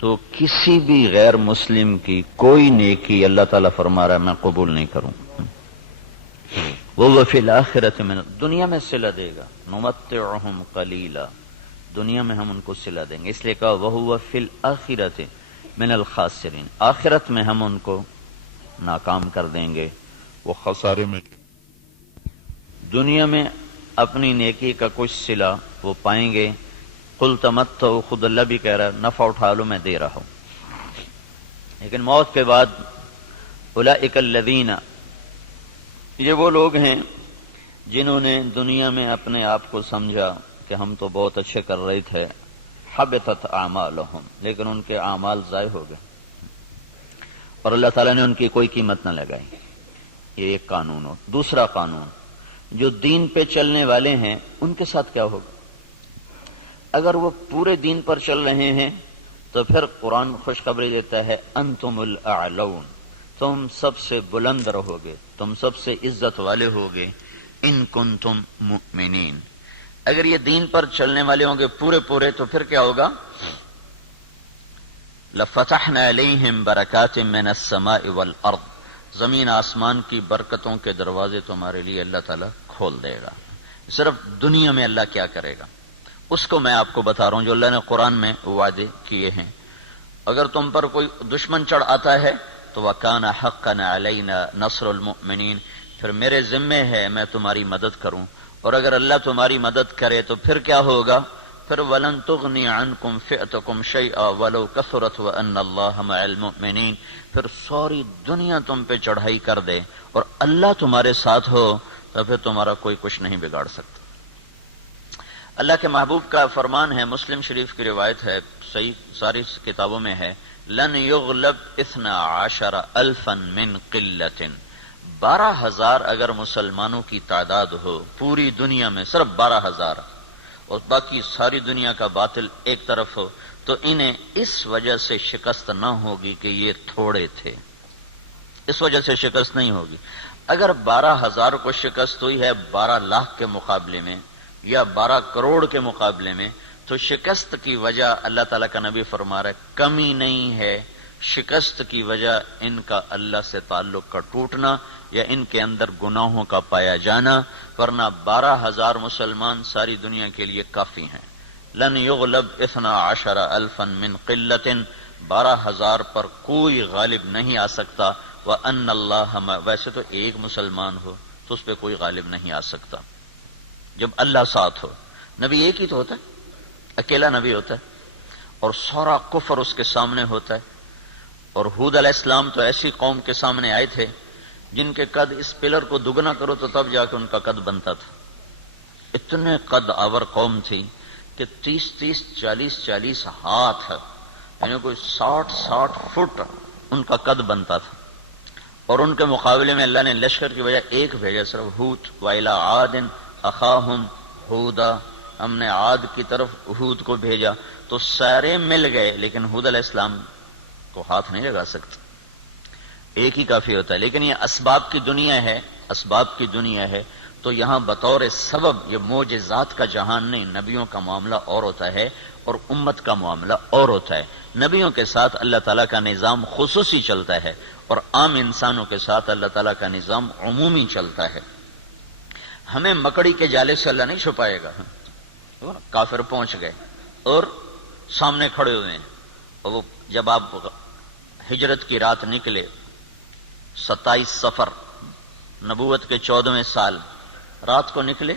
تو کسی بھی غیر مسلم کی کوئی نیکی اللہ تعالیٰ فرما رہا ہے میں قبول نہیں کروں. وہ فی الآخرۃ من، دنیا میں صلہ دے گا. نمتعہم قلیلا، دنیا میں ہم ان کو صلہ دیں گے. اس لیے کہا وہو فی الآخرۃ من الخاسرین، آخرت میں ہم ان کو ناکام کر دیں گے، وہ خسارے میں. دنیا میں اپنی نیکی کا کچھ صلہ وہ پائیں گے. قل تمتعوا، خود اللہ بھی کہہ رہا ہے نفع اٹھا لو میں دے رہا ہوں. لیکن موت کے بعد اولئک الذین، یہ وہ لوگ ہیں جنہوں نے دنیا میں اپنے آپ کو سمجھا کہ ہم تو بہت اچھے کر رہے تھے. حبطت اعمالہم، لیکن ان کے اعمال ضائع ہو گئے اور اللہ تعالیٰ نے ان کی کوئی قیمت نہ لگائی. یہ ایک قانون ہو. دوسرا قانون، جو دین پہ چلنے والے ہیں ان کے ساتھ کیا ہوگا؟ اگر وہ پورے دین پر چل رہے ہیں تو پھر قرآن خوشخبری دیتا ہے انتم الاعلون، تم سب سے بلند رہو گے، تم سب سے عزت والے ہوگے. ان کنتم مؤمنین، اگر یہ دین پر چلنے والے ہوں گے پورے تو پھر کیا ہوگا؟ لفتحنا علیہم برکات من السماء والارض، زمین آسمان کی برکتوں کے دروازے تمہارے لیے اللہ تعالیٰ کھول دے گا. صرف دنیا میں اللہ کیا کرے گا اس کو میں آپ کو بتا رہا ہوں جو اللہ نے قرآن میں وعدے کیے ہیں. اگر تم پر کوئی دشمن چڑھ آتا ہے تو وَكَانَ حَقًّا عَلَيْنَا نَصْرُ الْمُؤْمِنِينَ، پھر میرے ذمے ہے میں تمہاری مدد کروں. اور اگر اللہ تمہاری مدد کرے تو پھر کیا ہوگا؟ پھر وَلَن تُغْنِيَ عَنْكُمْ فِئْتُكُمْ شَيْئًا وَلَوْ كَثُرَتْ وَأَنَّ اللَّهَ مَعَ الْمُؤْمِنِينَ، پھر ساری دنیا تم پہ چڑھائی کر دے اور اللہ تمہارے ساتھ ہو تو پھر تمہارا کوئی کچھ نہیں بگاڑ سکتا. اللہ کے محبوب کا فرمان ہے، مسلم شریف کی روایت ہے، صحیح ساری کتابوں میں ہے، لن یغلب 12,000 من قلت، 12,000 اگر مسلمانوں کی تعداد ہو پوری دنیا میں، صرف 12,000، اور باقی ساری دنیا کا باطل ایک طرف ہو، تو انہیں اس وجہ سے شکست نہ ہوگی کہ یہ تھوڑے تھے، اس وجہ سے شکست نہیں ہوگی. اگر 12,000 کو شکست ہوئی ہے 12 لاکھ کے مقابلے میں یا 12 کروڑ کے مقابلے میں، تو شکست کی وجہ اللہ تعالیٰ کا نبی فرما رہا ہے کمی نہیں ہے، شکست کی وجہ ان کا اللہ سے تعلق کا ٹوٹنا یا ان کے اندر گناہوں کا پایا جانا، ورنہ 12,000 مسلمان ساری دنیا کے لیے کافی ہیں. لن یغلب 12,000 من قلت، 12,000 پر کوئی غالب نہیں آ سکتا. وَأَنَّ اللَّهَ، ویسے تو ایک مسلمان ہو تو اس پہ کوئی غالب نہیں آ سکتا جب اللہ ساتھ ہو. نبی ایک ہی تو ہوتا ہے، اکیلا نبی ہوتا ہے اور سارا کفر اس کے سامنے ہوتا ہے. اور ہود علیہ السلام تو ایسی قوم کے سامنے آئے تھے جن کے قد اس پلر کو دگنا کرو تو تب جا کے ان کا قد بنتا تھا. اتنے قد آور قوم تھی کہ 30 40 ہاتھ، یعنی کوئی 60 فٹ ان کا قد بنتا تھا. اور ان کے مقابلے میں اللہ نے لشکر کی وجہ ایک بھیجا، صرف ہود. وَإِلَىٰ عَادٍ أَخَاهُمْ هُودًا، ہم نے عاد کی طرف ہود کو بھیجا. تو سارے مل گئے لیکن ہود علیہ السلام کو ہاتھ نہیں لگا سکتے، ایک ہی کافی ہوتا ہے. لیکن یہ اسباب کی دنیا ہے، اسباب کی دنیا ہے، تو یہاں بطور سبب یہ معجزات کا جہان نہیں. نبیوں کا معاملہ اور ہوتا ہے اور امت کا معاملہ اور ہوتا ہے. نبیوں کے ساتھ اللہ تعالیٰ کا نظام خصوصی چلتا ہے اور عام انسانوں کے ساتھ اللہ تعالیٰ کا نظام عمومی چلتا ہے. ہمیں مکڑی کے جالے سے اللہ نہیں چھپائے گا. کافر پہنچ گئے اور سامنے کھڑے ہوئے ہیں، اور وہ جب آپ ہجرت کی رات نکلے 27 صفر نبوت کے 14ویں سال رات کو نکلے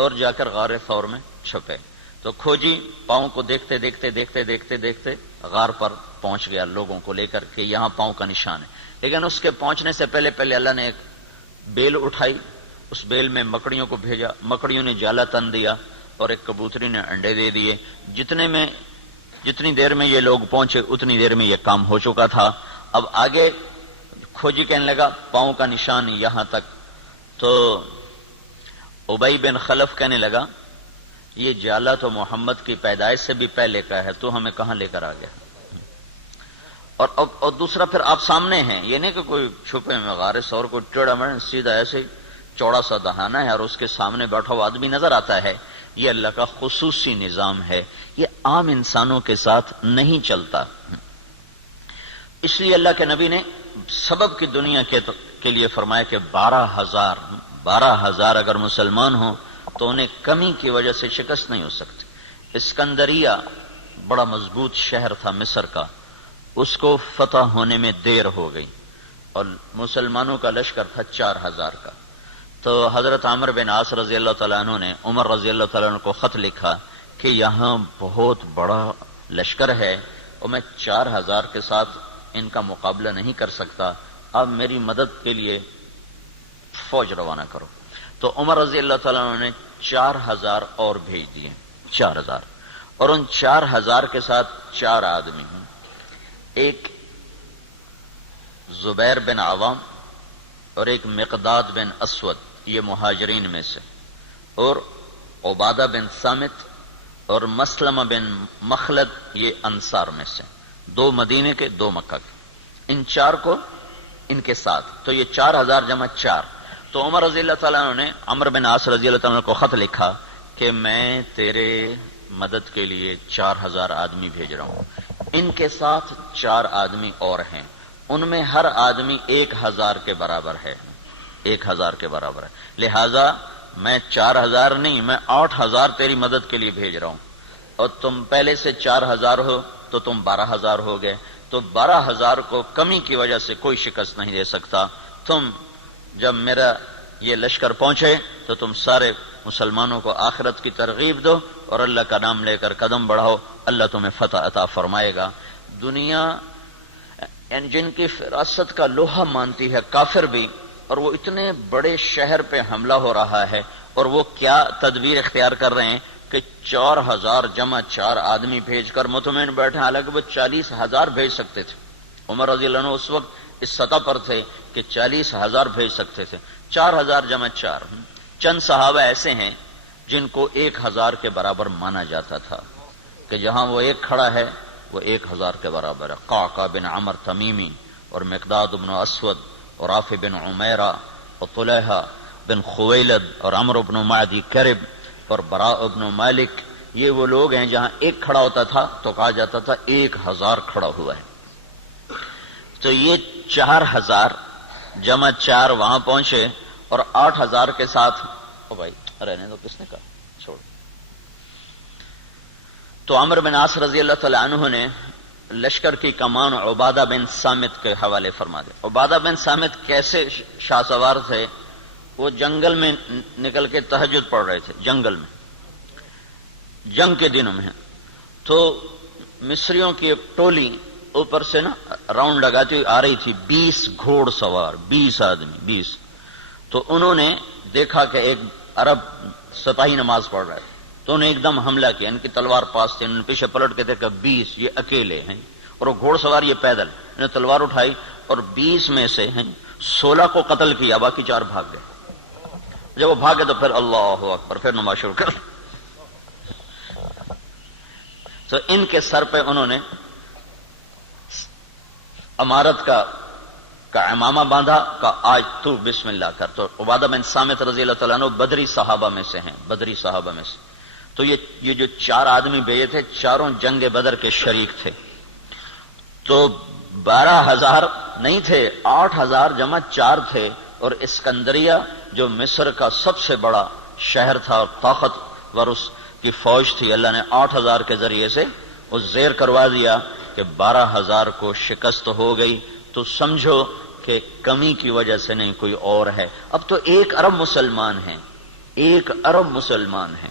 اور جا کر غار ثور میں چھپے، تو کھوجی پاؤں کو دیکھتے دیکھتے غار پر پہنچ گیا لوگوں کو لے کر کہ یہاں پاؤں کا نشان ہے. لیکن اس کے پہنچنے سے پہلے اللہ نے ایک بیل اٹھائی، اس بیل میں مکڑیوں کو بھیجا، مکڑیوں نے جالا تن دیا اور ایک کبوتری نے انڈے دے دیے. جتنی دیر میں یہ لوگ پہنچے اتنی دیر میں یہ کام ہو چکا تھا. اب آگے کھوجی کہنے لگا پاؤں کا نشان یہاں تک، تو ابی بن خلف کہنے لگا یہ جالا تو محمد کی پیدائش سے بھی پہلے کا ہے، تو ہمیں کہاں لے کر آ گیا. اور دوسرا پھر آپ سامنے ہیں، یہ نہیں کہ کوئی چھپے میں غار ثور کو ٹیڑھا میں سیدھا ایسے چوڑا سا دہانا ہے اور اس کے سامنے بیٹھا ہوا آدمی نظر آتا ہے. یہ اللہ کا خصوصی نظام ہے، یہ عام انسانوں کے ساتھ نہیں چلتا. اس لیے اللہ کے نبی نے سبب کی دنیا کے لیے فرمایا کہ 12,000 اگر مسلمان ہوں تو انہیں کمی کی وجہ سے شکست نہیں ہو سکتی۔ اسکندریہ بڑا مضبوط شہر تھا مصر کا، اس کو فتح ہونے میں دیر ہو گئی اور مسلمانوں کا لشکر تھا 4,000 کا۔ تو حضرت عمرو بن عاص رضی اللہ تعالیٰ عنہ نے عمر رضی اللہ تعالیٰ عنہ کو خط لکھا کہ یہاں بہت بڑا لشکر ہے اور میں 4,000 کے ساتھ ان کا مقابلہ نہیں کر سکتا، اب میری مدد کے لیے فوج روانہ کرو۔ تو عمر رضی اللہ تعالیٰ عنہ نے 4,000 اور بھیج دیے، 4,000، اور ان 4,000 کے ساتھ 4 آدمی ہیں، ایک زبیر بن عوام اور ایک مقداد بن اسود، یہ مہاجرین میں سے، اور عبادہ بن صامت اور مسلمہ بن مخلد، یہ انصار میں سے، 2 مدینے کے 2 مکہ کے، ان 4 کو ان کے ساتھ، تو یہ 4,000 جمع 4۔ تو عمر رضی اللہ تعالیٰ عنہ نے عمرو بن عاص رضی اللہ تعالیٰ عنہ کو خط لکھا کہ میں تیرے مدد کے لیے 4,000 آدمی بھیج رہا ہوں، ان کے ساتھ 4 آدمی اور ہیں، ان میں ہر آدمی 1,000 کے برابر ہے، 1,000 کے برابر ہے، لہذا میں 4,000 نہیں، میں 8,000 تیری مدد کے لیے بھیج رہا ہوں، اور تم پہلے سے 4,000 ہو تو تم 12,000 ہو گئے، تو 12,000 کو کمی کی وجہ سے کوئی شکست نہیں دے سکتا۔ تم جب میرا یہ لشکر پہنچے تو تم سارے مسلمانوں کو آخرت کی ترغیب دو اور اللہ کا نام لے کر قدم بڑھاؤ، اللہ تمہیں فتح عطا فرمائے گا۔ دنیا یعنی جن کی فراست کا لوہا مانتی ہے کافر بھی، اور وہ اتنے بڑے شہر پہ حملہ ہو رہا ہے، اور وہ کیا تدبیر اختیار کر رہے ہیں کہ 4,000 جمع 4 آدمی بھیج کر مطمئن بیٹھے، حالانکہ وہ 40,000 بھیج سکتے تھے۔ عمر رضی اللہ عنہ اس وقت اس سطح پر تھے کہ 40,000 بھیج سکتے تھے، 4,000 جمع 4۔ چند صحابہ ایسے ہیں جن کو 1,000 کے برابر مانا جاتا تھا کہ جہاں وہ ایک کھڑا ہے وہ 1,000 کے برابر ہے، قعقاع بن عمر تمیمی اور مقداد بن اسود اور رافع بن عمیرہ اور طلحہ بن خویلد اور عمرو بن معدی کرب اور براء بن مالک، یہ وہ لوگ ہیں جہاں ایک کھڑا ہوتا تھا تو کہا جاتا تھا 1,000 کھڑا ہوا ہے۔ تو یہ 4,000 جمع 4 وہاں پہنچے اور 8,000 کے ساتھ، او بھائی رہنے دو، کس نے کہا چھوڑ۔ تو عمرو بن عاص رضی اللہ تعالی عنہ نے لشکر کی کمان عبادہ بن صامت کے حوالے فرما دے۔ عبادہ بن صامت کیسے شاہ سوار تھے؟ وہ جنگل میں نکل کے تہجد پڑھ رہے تھے، جنگل میں، جنگ کے دنوں میں، تو مصریوں کی ایک ٹولی اوپر سے نا راؤنڈ لگاتی ہوئی آ رہی تھی، 20 گھوڑ سوار، 20 آدمی، 20۔ تو انہوں نے دیکھا کہ ایک عرب سپاہی نماز پڑھ رہا ہے، تو انہوں نے ایک دم حملہ کیا، ان کی تلوار پاس تھی، انہوں نے پیچھے پلٹ کے دیکھا 20 یہ اکیلے ہیں، اور وہ گھوڑ سوار یہ پیدل، انہوں نے تلوار اٹھائی اور 20 میں سے 16 کو قتل کیا، باقی 4 بھاگ گئے۔ جب وہ بھاگے تو پھر اللہ اکبر، پھر نماز شروع کر۔ تو ان کے سر پہ انہوں نے امارت کا امامہ باندھا کہ آج تو بسم اللہ کر۔ تو عبادہ بن صامت رضی اللہ تعالیٰ عنہ بدری صحابہ میں سے ہیں، بدری صحابہ میں سے۔ تو یہ جو 4 آدمی بھیجے تھے، چاروں جنگ بدر کے شریک تھے۔ تو 12,000 نہیں تھے، 8,000 جمع 4 تھے، اور اسکندریہ جو مصر کا سب سے بڑا شہر تھا اور طاقتور اس کی فوج تھی، اللہ نے 8,000 کے ذریعے سے اس زیر کروا دیا کہ 12,000 کو شکست ہو گئی۔ تو سمجھو کہ کمی کی وجہ سے نہیں، کوئی اور ہے۔ اب تو 1 ارب مسلمان ہیں، 1 ارب مسلمان ہیں،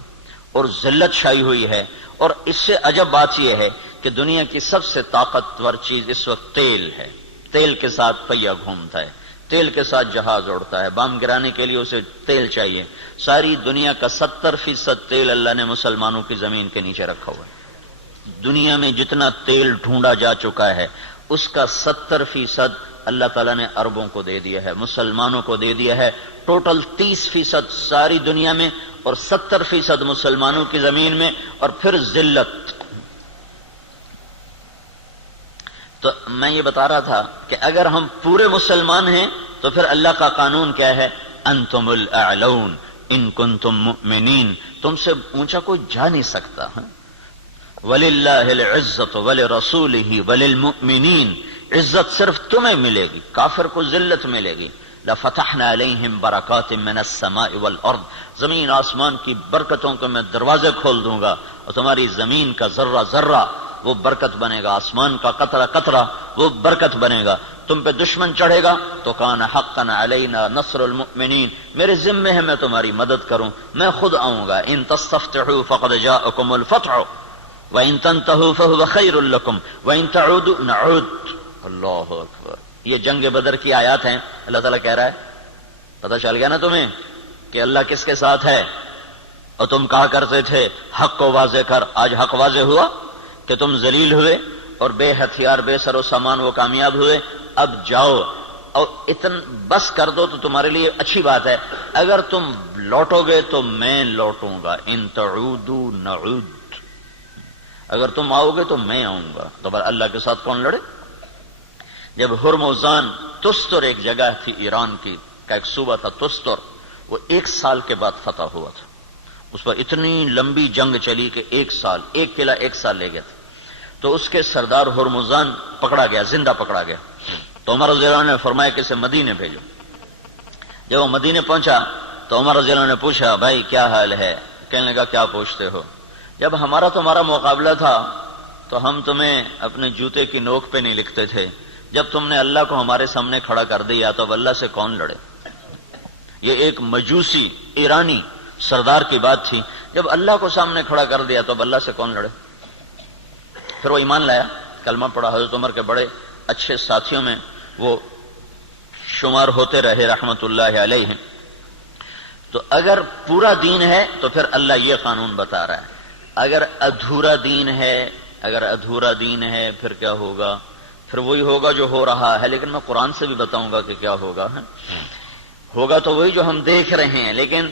اور ذلت چھائی ہوئی ہے۔ اور اس سے عجب بات یہ ہے کہ دنیا کی سب سے طاقتور چیز اس وقت تیل ہے، تیل کے ساتھ پہیہ گھومتا ہے، تیل کے ساتھ جہاز اڑتا ہے، بام گرانے کے لیے اسے تیل چاہیے۔ ساری دنیا کا 70% تیل اللہ نے مسلمانوں کی زمین کے نیچے رکھا ہوا ہے۔ دنیا میں جتنا تیل ڈھونڈا جا چکا ہے اس کا 70% اللہ تعالیٰ نے عربوں کو دے دیا ہے، مسلمانوں کو دے دیا ہے۔ ٹوٹل 30% ساری دنیا میں اور 70% مسلمانوں کی زمین میں، اور پھر ذلت۔ تو میں یہ بتا رہا تھا کہ اگر ہم پورے مسلمان ہیں تو پھر اللہ کا قانون کیا ہے؟ انتم الاعلون ان کنتم مؤمنین، تم سے اونچا کوئی جا نہیں سکتا۔ وَلِلَّهِ الْعِزَّةُ وَلِرَسُولِهِ وَلِلْمُؤْمِنِينَ، عزت صرف تمہیں ملے گی، کافر کو ذلت ملے گی۔ لَفَتَحْنَا عَلَيْهِمْ بَرَكَاتٍ مِّنَ السَّمَاءِ وَالْأَرْضِ، زمین آسمان کی برکتوں کے میں دروازے کھول دوں گا، اور تمہاری زمین کا ذرہ ذرہ وہ برکت بنے گا، آسمان کا قطرہ قطرہ وہ برکت بنے گا۔ تم پہ دشمن چڑھے گا تو کان حقا علینا نصر المؤمنین، میرے ذمے ہے میں تمہاری مدد کروں، میں خود آؤں گا۔ ان تستفتحوا فقد جاءکم الفتح وان تنتهوا فهو خیر لکم وان تعودوا نعود۔ اللہ اکبر، یہ جنگ بدر کی آیات ہیں۔ اللہ تعالیٰ کہہ رہا ہے پتہ چل گیا نا تمہیں کہ اللہ کس کے ساتھ ہے، اور تم کہا کرتے تھے حق کو واضح کر، آج حق واضح ہوا کہ تم ذلیل ہوئے اور بے ہتھیار بے سر و سامان وہ کامیاب ہوئے۔ اب جاؤ اور بس کر دو تو تمہارے لیے اچھی بات ہے، اگر تم لوٹو گے تو میں لوٹوں گا۔ ان تعودوا نعود، اگر تم آؤ گے تو میں آؤں گا۔ تو اللہ کے ساتھ کون لڑے؟ جب ہرمزان، تستر ایک جگہ تھی ایران کی کا ایک صوبہ تھا تستر، وہ 1 سال کے بعد فتح ہوا تھا۔ اس پر اتنی لمبی جنگ چلی کہ 1 سال، ایک قلعہ 1 سال لے گیا تھا۔ تو اس کے سردار ہرمزان پکڑا گیا، زندہ پکڑا گیا۔ تو عمر رضی اللہ عنہ نے فرمایا کہ اسے مدینے بھیجو۔ جب وہ مدینے پہنچا تو عمر رضی اللہ عنہ نے پوچھا بھائی کیا حال ہے؟ کہنے لگا کیا پوچھتے ہو؟ جب ہمارا تمہارا مقابلہ تھا تو ہم تمہیں اپنے جوتے کی نوک پہ نہیں لکھتے تھے، جب تم نے اللہ کو ہمارے سامنے کھڑا کر دیا تو اب اللہ سے کون لڑے؟ یہ ایک مجوسی ایرانی سردار کی بات تھی، جب اللہ کو سامنے کھڑا کر دیا تو اب اللہ سے کون لڑے؟ پھر وہ ایمان لایا، کلمہ پڑھا۔ حضرت عمر کے بڑے اچھے ساتھیوں میں وہ شمار ہوتے رہے رحمت اللہ علیہ۔ تو اگر پورا دین ہے تو پھر اللہ یہ قانون بتا رہا ہے، اگر ادھورا دین ہے پھر کیا ہوگا؟ پھر وہی ہوگا جو ہو رہا ہے، لیکن میں قرآن سے بھی بتاؤں گا کہ کیا ہوگا۔ ہوگا تو وہی جو ہم دیکھ رہے ہیں، لیکن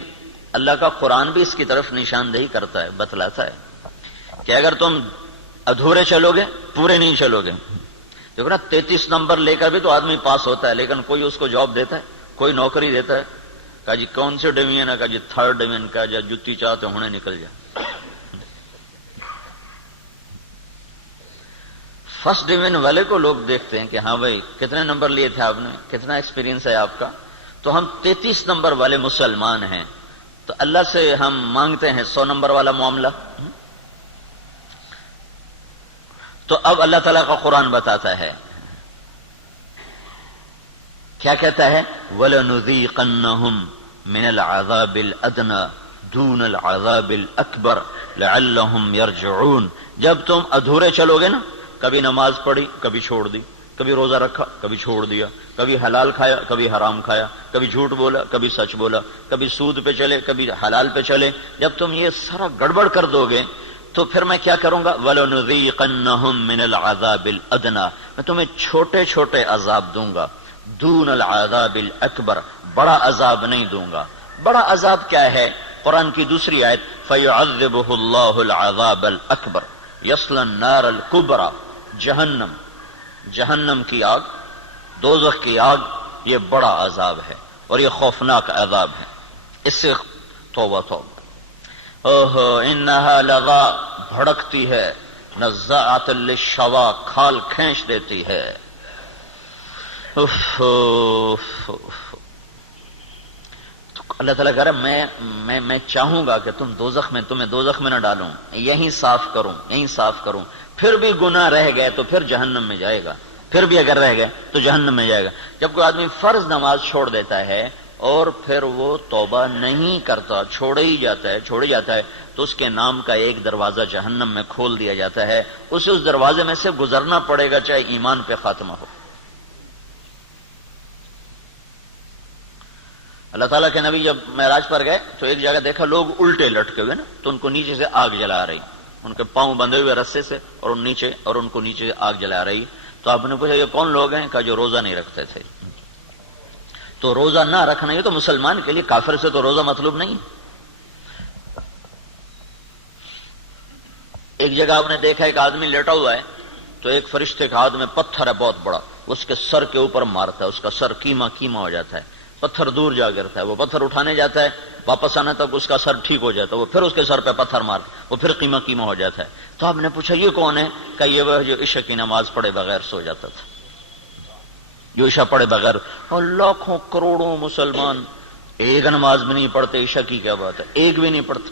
اللہ کا قرآن بھی اس کی طرف نشاندہی کرتا ہے، بتلاتا ہے کہ اگر تم ادھورے چلو گے، پورے نہیں چلو گے۔ دیکھو نا 33 نمبر لے کر بھی تو آدمی پاس ہوتا ہے، لیکن کوئی اس کو جاب دیتا ہے، کوئی نوکری دیتا ہے۔ کہا جی کون سے ڈویژن ہے؟ کہا جی 3rd ڈویژن کا، جا جتی چاہتے ہونے نکل جائے۔ 1st ڈویژن والے کو لوگ دیکھتے ہیں کہ ہاں بھائی کتنے نمبر لیے تھے آپ نے، کتنا ایکسپیرینس ہے آپ کا؟ تو ہم 33 نمبر والے مسلمان ہیں، تو اللہ سے ہم مانگتے ہیں 100 نمبر والا معاملہ۔ تو اب اللہ تعالیٰ کا قرآن بتاتا ہے، کیا کہتا ہے؟ وَلَنُذِيقَنَّهُمْ مِنَ الْعَذَابِ الْأَدْنَى دُونَ الْعَذَابِ الْأَكْبَرِ لَعَلَّهُمْ يَرْجِعُونَ۔ جب تم ادھورے چلو گے نا، کبھی نماز پڑھی کبھی چھوڑ دی، کبھی روزہ رکھا کبھی چھوڑ دیا، کبھی حلال کھایا کبھی حرام کھایا، کبھی جھوٹ بولا کبھی سچ بولا، کبھی سود پہ چلے کبھی حلال پہ چلے، جب تم یہ سارا گڑبڑ کر دو گے تو پھر میں کیا کروں گا؟ وَلَنُذِيقَنَّهُمْ مِنَ الْعَذَابِ الْأَدْنَى، میں تمہیں چھوٹے چھوٹے عذاب دوں گا، دون العذاب الاکبر، بڑا عذاب نہیں دوں گا۔ بڑا عذاب کیا ہے؟ قرآن کی دوسری آیت فَيُعَذِّبُهُ اللَّهُ الْعَذَابَ الْأَكْبَرَ يَصْلَى النَّارَ الْكُبْرَى، جہنم کی آگ، دوزخ کی آگ، یہ بڑا عذاب ہے اور یہ خوفناک عذاب ہے۔ اس سے توبہ توبہ۔ اوہو انہا لغا، بھڑکتی ہے، نزاعۃ للشوا، کھال کھینچ دیتی ہے۔ اللہ تعالیٰ کہہ رہا ہے میں چاہوں گا کہ تمہیں دوزخ میں نہ ڈالوں، یہیں صاف کروں، پھر بھی گناہ رہ گئے تو پھر جہنم میں جائے گا، پھر بھی اگر رہ گئے تو جہنم میں جائے گا۔ جب کوئی آدمی فرض نماز چھوڑ دیتا ہے اور پھر وہ توبہ نہیں کرتا، چھوڑی جاتا ہے تو اس کے نام کا ایک دروازہ جہنم میں کھول دیا جاتا ہے، اسے اس دروازے میں سے گزرنا پڑے گا چاہے ایمان پہ خاتمہ ہو۔ اللہ تعالیٰ کے نبی جب معراج پر گئے تو ایک جگہ دیکھا لوگ الٹے لٹکے ہوئے نا، تو ان کو نیچے سے آگ جلا رہی، ان کے پاؤں بندھے ہوئے رسے سے اور ان کو نیچے آگ جلا رہی۔ تو آپ نے پوچھا یہ کون لوگ ہیں؟ کہا جو روزہ نہیں رکھتے تھے۔ تو روزہ نہ رکھنا یہ تو مسلمان کے لیے، کافر سے تو روزہ مطلوب نہیں۔ ایک جگہ آپ نے دیکھا ایک آدمی لیٹا ہوا ہے تو ایک فرشتے کا ہاتھ میں پتھر ہے بہت بڑا، اس کے سر کے اوپر مارتا ہے، اس کا سر کیما ہو جاتا ہے، پتھر دور جا گرتا ہے، وہ پتھر اٹھانے جاتا ہے، واپس آنے تک اس کا سر ٹھیک ہو جاتا ہے، وہ پھر اس کے سر پہ پتھر مارتا ہے، وہ پھر قیمہ ہو جاتا ہے۔ تو آپ نے پوچھا یہ کون ہے؟ کہ یہ وہ جو عشاء کی نماز پڑھے بغیر سو جاتا تھا۔ جو عشاء پڑھے بغیر، اور لاکھوں کروڑوں مسلمان ایک نماز بھی نہیں پڑھتے، عشاء کی کیا بات ہے، ایک بھی نہیں پڑھتے.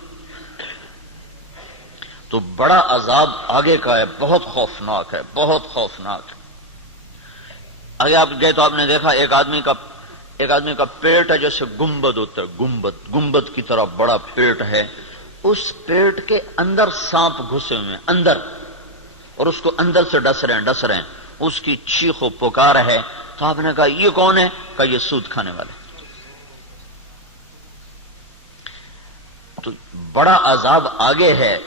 تو بڑا عذاب آگے کا ہے، بہت خوفناک ہے، بہت خوفناک ہے. آگے آپ گئے تو آپ نے دیکھا ایک آدمی کا پیٹ ہے جیسے گنبد ہوتا ہے، گنبد کی طرح بڑا پیٹ ہے، اس پیٹ کے اندر سانپ گھسے ہوئے ہیں اندر، اور اس کو اندر سے ڈس رہے ہیں. اس کی چیخ و پکار ہے. تو آپ نے کہا یہ کون ہے؟ کہا یہ سود کھانے والے. تو بڑا عذاب آگے ہے،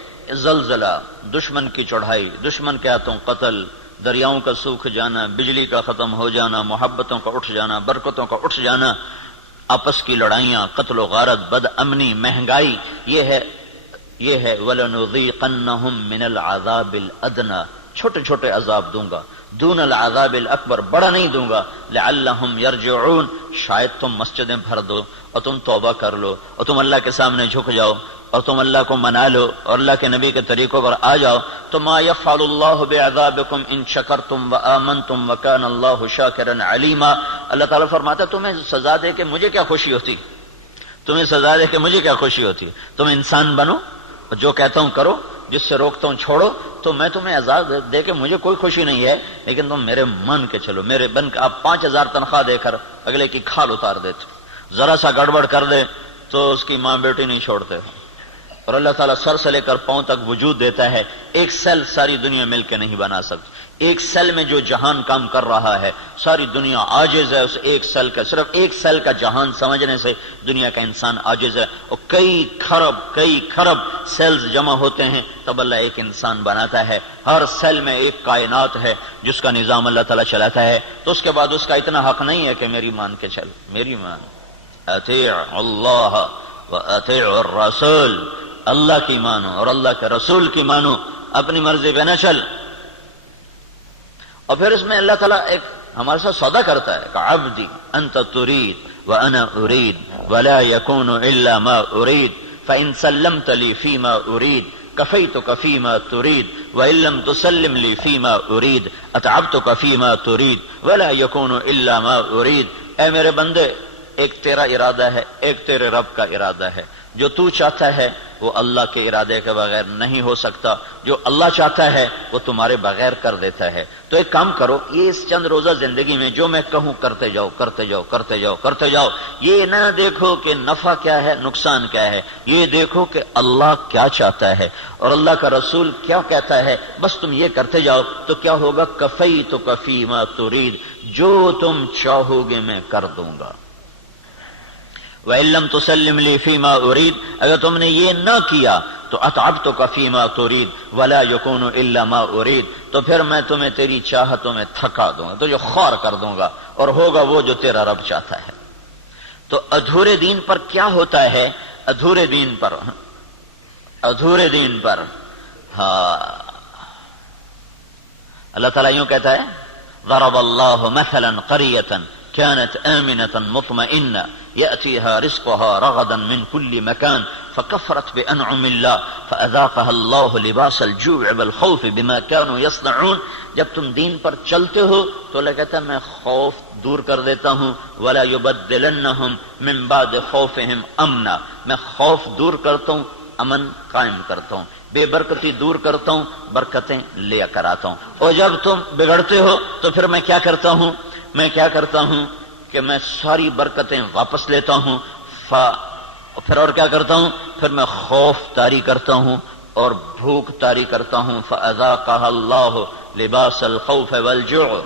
زلزلہ، دشمن کی چڑھائی، دشمن کے ہاتھوں قتل، دریاؤں کا سوکھ جانا، بجلی کا ختم ہو جانا، محبتوں کا اٹھ جانا، برکتوں کا اٹھ جانا، آپس کی لڑائیاں، قتل و غارت، بد امنی، مہنگائی. یہ ہے وَلَنُذِيقَنَّهُم مِّنَ الْعَذَابِ الْأَدْنَىٰ، چھوٹے چھوٹے عذاب دوں گا، دون العذاب الاکبر، بڑا نہیں دوں گا. لعلہم یرجعون، شاید تم مسجدیں بھر دو اور تم توبہ کر لو اور تم اللہ کے سامنے جھک جاؤ اور تم اللہ کو منا لو اور اللہ کے نبی کے طریقوں پر آ جاؤ. تو ما یفعل اللہ بعذابکم ان شکرتم وآمنتم وکان اللہ شاکرا علیما. اللہ تعالیٰ فرماتا ہے تمہیں سزا دے کے مجھے کیا خوشی ہوتی، تمہیں سزا دے کے مجھے کیا خوشی ہوتی. تم انسان بنو، جو کہتا ہوں کرو، جس سے روکتا ہوں چھوڑو. تو میں تمہیں عذاب دے کے مجھے کوئی خوشی نہیں ہے، لیکن تم میرے من کے چلو، میرے بن کے. آپ 5000 تنخواہ دے کر اگلے کی کھال اتار دیتے، ذرا سا گڑبڑ کر دے تو اس کی ماں بیٹی نہیں چھوڑتے. اور اللہ تعالیٰ سر سے لے کر پاؤں تک وجود دیتا ہے. ایک سیل ساری دنیا مل کے نہیں بنا سکتی. ایک سیل میں جو جہان کام کر رہا ہے، ساری دنیا عاجز ہے اس ایک سیل کا. صرف ایک سیل کا جہان سمجھنے سے دنیا کا انسان عاجز ہے. اور کئی خرب سیلز جمع ہوتے ہیں تب اللہ ایک انسان بناتا ہے. ہر سیل میں ایک کائنات ہے جس کا نظام اللہ تعالیٰ چلاتا ہے. تو اس کے بعد اس کا اتنا حق نہیں ہے کہ میری مان کے چل، میری مان. اطیع اللہ و اطیع الرسول، اللہ کی مانو اور اللہ کے رسول کی مانو، اپنی مرضی پہ نہ چل. اور پھر اس میں اللہ تعالیٰ ایک ہمارے ساتھ سودا کرتا ہے کہ عبدی انت ترید وانا ارید ولا يكون الا ما ارید فان سلمت لي فيما ارید كفيتك فيما تريد وان لم تسلم لي فيما ارید اتعبتك فيما تريد ولا يكون الا ما ارید. اے میرے بندے، ایک تیرا ارادہ ہے، ایک تیرے رب کا ارادہ ہے. جو تو چاہتا ہے وہ اللہ کے ارادے کے بغیر نہیں ہو سکتا، جو اللہ چاہتا ہے وہ تمہارے بغیر کر دیتا ہے. تو ایک کام کرو، یہ اس چند روزہ زندگی میں جو میں کہوں کرتے جاؤ کرتے جاؤ کرتے جاؤ کرتے جاؤ. یہ نہ دیکھو کہ نفع کیا ہے نقصان کیا ہے، یہ دیکھو کہ اللہ کیا چاہتا ہے اور اللہ کا رسول کیا کہتا ہے. بس تم یہ کرتے جاؤ تو کیا ہوگا؟ کفیتک فیما ترید، جو تم چاہو گے میں کر دوں گا. وَإِن لَّمْ تُسَلِّمْ لِي فِيمَا أُرِيدُ، اگر تم نے یہ نہ کیا تو أَتْعَبْتُكَ فِيمَا تُرِيدُ وَلَا يَكُونُ إِلَّا مَا أُرِيدُ، تو پھر میں تمہیں تیری چاہتوں میں تھکا دوں گا، تجھے خوار کر دوں گا اور ہوگا وہ جو تیرا رب چاہتا ہے. تو ادھورے دین پر کیا ہوتا ہے؟ ادھورے دین پر اللہ تعالیٰ یوں کہتا ہے ضرب اللہ مثلا قریة كانت آمنة مطمئنة يأتيها رزقها رغدا من كل مكان فكفرت بأنعم الله فأذاقها الله لباس الجوع والخوف بما كانوا يصنعون. جب تم دین پر چلتے ہو تو اللہ کہتا ہے میں خوف دور کر دیتا ہوں. ولا يبدلنهم من بعد خوفهم امنا، میں خوف دور کرتا ہوں، امن قائم کرتا ہوں، بے برکتی دور کرتا ہوں، برکتیں لے کر آتا ہوں. اور جب تم بگڑتے ہو تو پھر میں کیا کرتا ہوں کہ میں ساری برکتیں واپس لیتا ہوں. پھر اور کیا کرتا ہوں؟ پھر میں خوف طاری کرتا ہوں اور بھوک طاری کرتا ہوں. فَأَذَاقَهَا اللَّهُ لِبَاسَ الْخَوْفِ وَالْجُوعِ.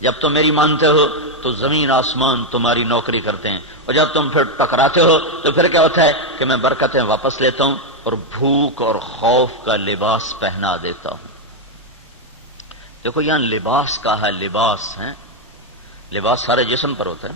جب تم میری مانتے ہو تو زمین آسمان تمہاری نوکری کرتے ہیں، اور جب تم پھر ٹکراتے ہو تو پھر کیا ہوتا ہے کہ میں برکتیں واپس لیتا ہوں اور بھوک اور خوف کا لباس پہنا دیتا ہوں. دیکھو یہاں لباس کا ہے، لباس ہے، لباس سارے جسم پر ہوتا ہے.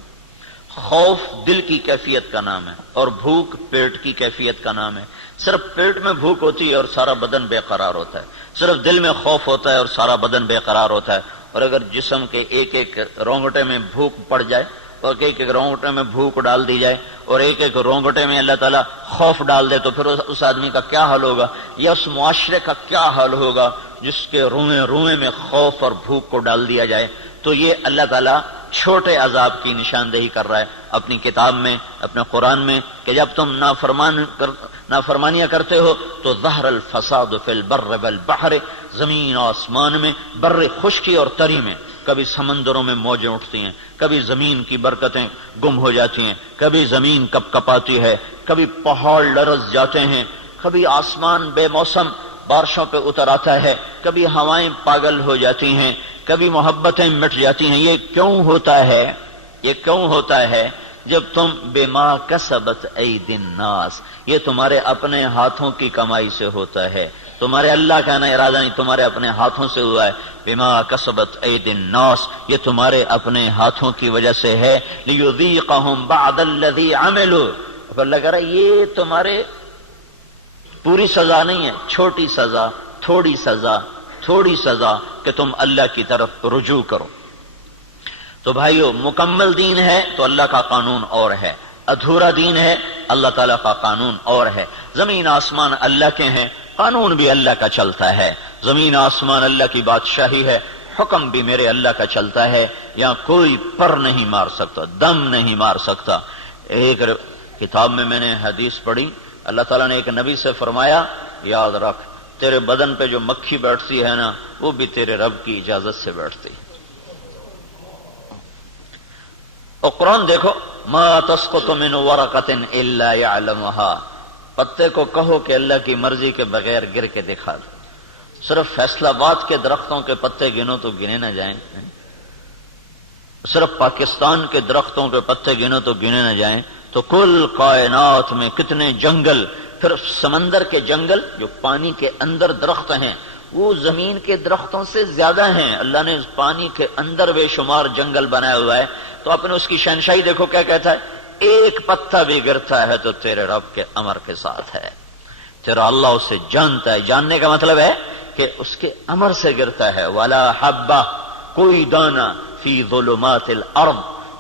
خوف دل کی کیفیت کا نام ہے اور بھوک پیٹ کی کیفیت کا نام ہے. صرف پیٹ میں بھوک ہوتی ہے اور سارا بدن بے قرار ہوتا ہے. صرف دل میں خوف ہوتا ہے اور سارا بدن بے قرار ہوتا ہے. اور اگر جسم کے ایک ایک رونگٹے میں بھوک پڑ جائے اور ایک ایک رونگٹے میں بھوک ڈال دی جائے اور ایک ایک رونگٹے میں اللہ تعالیٰ خوف ڈال دے تو پھر اس آدمی کا کیا حال ہوگا، یا اس معاشرے کا کیا حال ہوگا جس کے روئیں روئیں میں خوف اور بھوک کو ڈال دیا جائے. تو یہ اللہ تعالیٰ چھوٹے عذاب کی نشاندہی کر رہا ہے اپنی کتاب میں، اپنے قرآن میں، کہ جب تم نافرمانیاں کرتے ہو تو ظہر الفساد فی البر والبحر، زمین و آسمان میں، بر خشکی اور تری میں، کبھی سمندروں میں موجیں اٹھتی ہیں، کبھی زمین کی برکتیں گم ہو جاتی ہیں، کبھی زمین کپ کپاتی ہے، کبھی پہاڑ لرز جاتے ہیں، کبھی آسمان بے موسم بارشوں پہ اتر آتا ہے، کبھی ہوائیں پاگل ہو جاتی ہیں، کبھی محبتیں مٹ جاتی ہیں۔ یہ کیوں ہوتا ہے؟ یہ کیوں ہوتا ہے؟ جب تم بما کسبت ایدی الناس، یہ تمہارے اپنے ہاتھوں کی کمائی سے ہوتا ہے، تمہارے اللہ کا نہ ارادہ نہیں، تمہارے اپنے ہاتھوں سے ہوا ہے۔ بما کسبت ایدی الناس، یہ تمہارے اپنے ہاتھوں کی وجہ سے ہے۔ لیذیقہم بعد الذی عملوا، اللہ کہہ رہا ہے یہ تمہارے پوری سزا نہیں ہے، چھوٹی سزا، تھوڑی سزا، تھوڑی سزا کہ تم اللہ کی طرف رجوع کرو۔ تو بھائیو، مکمل دین ہے تو اللہ کا قانون اور ہے، ادھورا دین ہے اللہ تعالیٰ کا قانون اور ہے۔ زمین آسمان اللہ کے ہیں، قانون بھی اللہ کا چلتا ہے۔ زمین آسمان اللہ کی بادشاہی ہے، حکم بھی میرے اللہ کا چلتا ہے، یہاں کوئی پر نہیں مار سکتا، دم نہیں مار سکتا۔ ایک کتاب میں نے حدیث پڑھی، اللہ تعالیٰ نے ایک نبی سے فرمایا، یاد رکھ تیرے بدن پہ جو مکھی بیٹھتی ہے نا، وہ بھی تیرے رب کی اجازت سے بیٹھتی ہے۔ اور قرآن دیکھو، ما تسقط من ورقۃ الا یعلمها، پتے کو کہو کہ اللہ کی مرضی کے بغیر گر کے دکھا دو۔ صرف فیصلہ آباد کے درختوں کے پتے گنو تو گنے نہ جائیں، صرف پاکستان کے درختوں کے پتے گنو تو گنے نہ جائیں، تو کل کائنات میں کتنے جنگل، پھر سمندر کے جنگل جو پانی کے اندر درخت ہیں وہ زمین کے درختوں سے زیادہ ہیں۔ اللہ نے پانی کے اندر بے شمار جنگل بنایا ہوا ہے، تو آپ نے اس کی شہنشاہی دیکھو کیا کہتا ہے، ایک پتا بھی گرتا ہے تو تیرے رب کے امر کے ساتھ ہے، تیرا اللہ اسے جانتا ہے۔ جاننے کا مطلب ہے کہ اس کے امر سے گرتا ہے۔ ولا حبہ، کوئی دانہ، فی ظلمات الارض،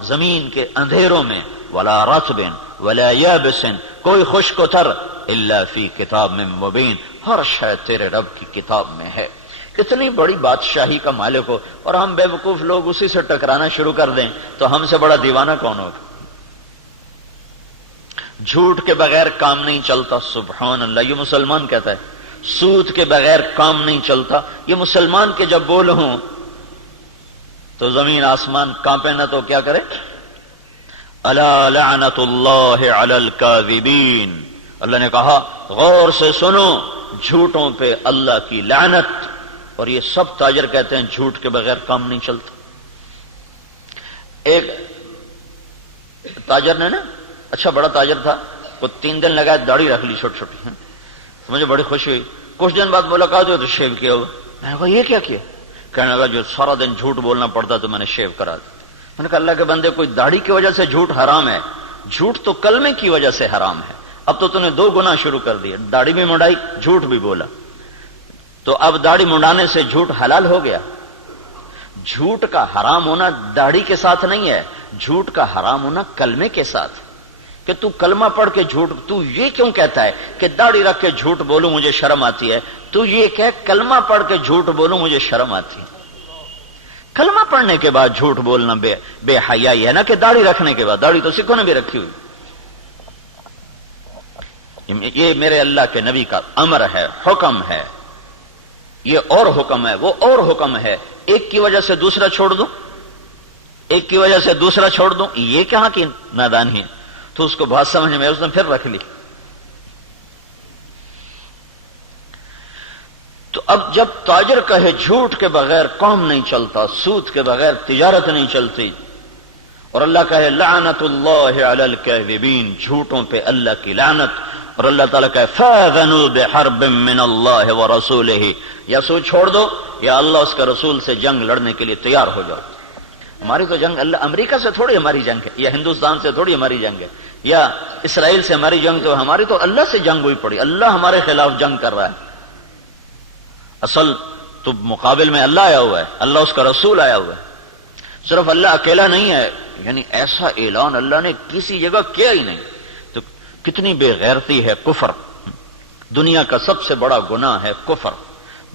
زمین کے اندھیروں میں، ولا رطب ولا یابس، کوئی خشک و تر، الا فی کتاب من مبین، ہر شے تیرے رب کی کتاب میں ہے۔ کتنی بڑی بادشاہی کا مالک ہو، اور ہم بے وقوف لوگ اسی سے ٹکرانا شروع کر دیں تو ہم سے بڑا دیوانہ کون ہوگا؟ جھوٹ کے بغیر کام نہیں چلتا، سبحان اللہ، یہ مسلمان کہتا ہے۔ سود کے بغیر کام نہیں چلتا، یہ مسلمان کے جب بول ہوں تو زمین آسمان کانپے نہ تو کیا کرے؟ الا لعنت اللہ علی الکاذبین، اللہ نے کہا غور سے سنو، جھوٹوں پہ اللہ کی لعنت۔ اور یہ سب تاجر کہتے ہیں جھوٹ کے بغیر کام نہیں چلتا۔ ایک تاجر نے نا، اچھا بڑا تاجر تھا، وہ 3 دن لگا داڑھی رکھ لی چھوٹی چھوٹی، تو مجھے بڑی خوشی ہوئی۔ کچھ دن بعد ملاقات ہوئی تو شیو کیا ہوا۔ میں نے کہا یہ کیا کیا؟ کہنے لگا جو سارا دن جھوٹ بولنا پڑتا تو میں نے شیو کرا دیا۔ میں نے کہا اللہ کے بندے، کوئی داڑھی کی وجہ سے جھوٹ حرام ہے؟ جھوٹ تو کلمے کی وجہ سے حرام ہے۔ اب تو نے 2 گناہ شروع کر دیے، داڑھی بھی منڈائی، جھوٹ بھی بولا، تو اب داڑھی منڈانے سے جھوٹ حلال ہو گیا۔ جھوٹ کا حرام ہونا داڑھی کے ساتھ نہیں ہے، جھوٹ کا حرام ہونا کلمے کے ساتھ، کہ تو کلمہ پڑھ کے جھوٹ، تو یہ کیوں کہتا ہے کہ داڑھی رکھ کے جھوٹ بولوں مجھے شرم آتی ہے؟ تو یہ کہ کلمہ پڑھ کے جھوٹ بولوں مجھے شرم آتی ہے۔ کلمہ پڑھنے کے بعد جھوٹ بولنا بے حیائی ہے نا، کہ داڑھی رکھنے کے بعد؟ داڑھی تو سکھوں نے بھی رکھی ہوئی۔ یہ میرے اللہ کے نبی کا امر ہے، حکم ہے، یہ اور حکم ہے، وہ اور حکم ہے۔ ایک کی وجہ سے دوسرا چھوڑ دوں، ایک کی وجہ سے دوسرا چھوڑ دوں، یہ کہاں کی نادانی ہے؟ تو اس کو بات سمجھ میں، اس نے پھر رکھ لی۔ تو اب جب تاجر کہے جھوٹ کے بغیر کام نہیں چلتا، سود کے بغیر تجارت نہیں چلتی، اور اللہ کہے لعنت اللہ علی الکاذبین، جھوٹوں پہ اللہ کی لعنت، اور اللہ تعالیٰ کہے فاذنوا بحرب من اللہ ورسولہ، یا سو چھوڑ دو یا اللہ اس کے رسول سے جنگ لڑنے کے لیے تیار ہو جاؤ۔ ہماری تو جنگ اللہ امریکہ سے تھوڑی ہماری جنگ ہے، یا ہندوستان سے تھوڑی ہماری جنگ ہے، یا اسرائیل سے ہماری جنگ، تو ہماری تو اللہ سے جنگ ہوئی پڑی، اللہ ہمارے خلاف جنگ کر رہا ہے۔ اصل تو مقابل میں اللہ آیا ہوا ہے، اللہ اس کا رسول آیا ہوا ہے، صرف اللہ اکیلا نہیں ہے، یعنی ایسا اعلان اللہ نے کسی جگہ کیا ہی نہیں۔ تو کتنی بے غیرتی ہے کفر، دنیا کا سب سے بڑا گناہ ہے کفر،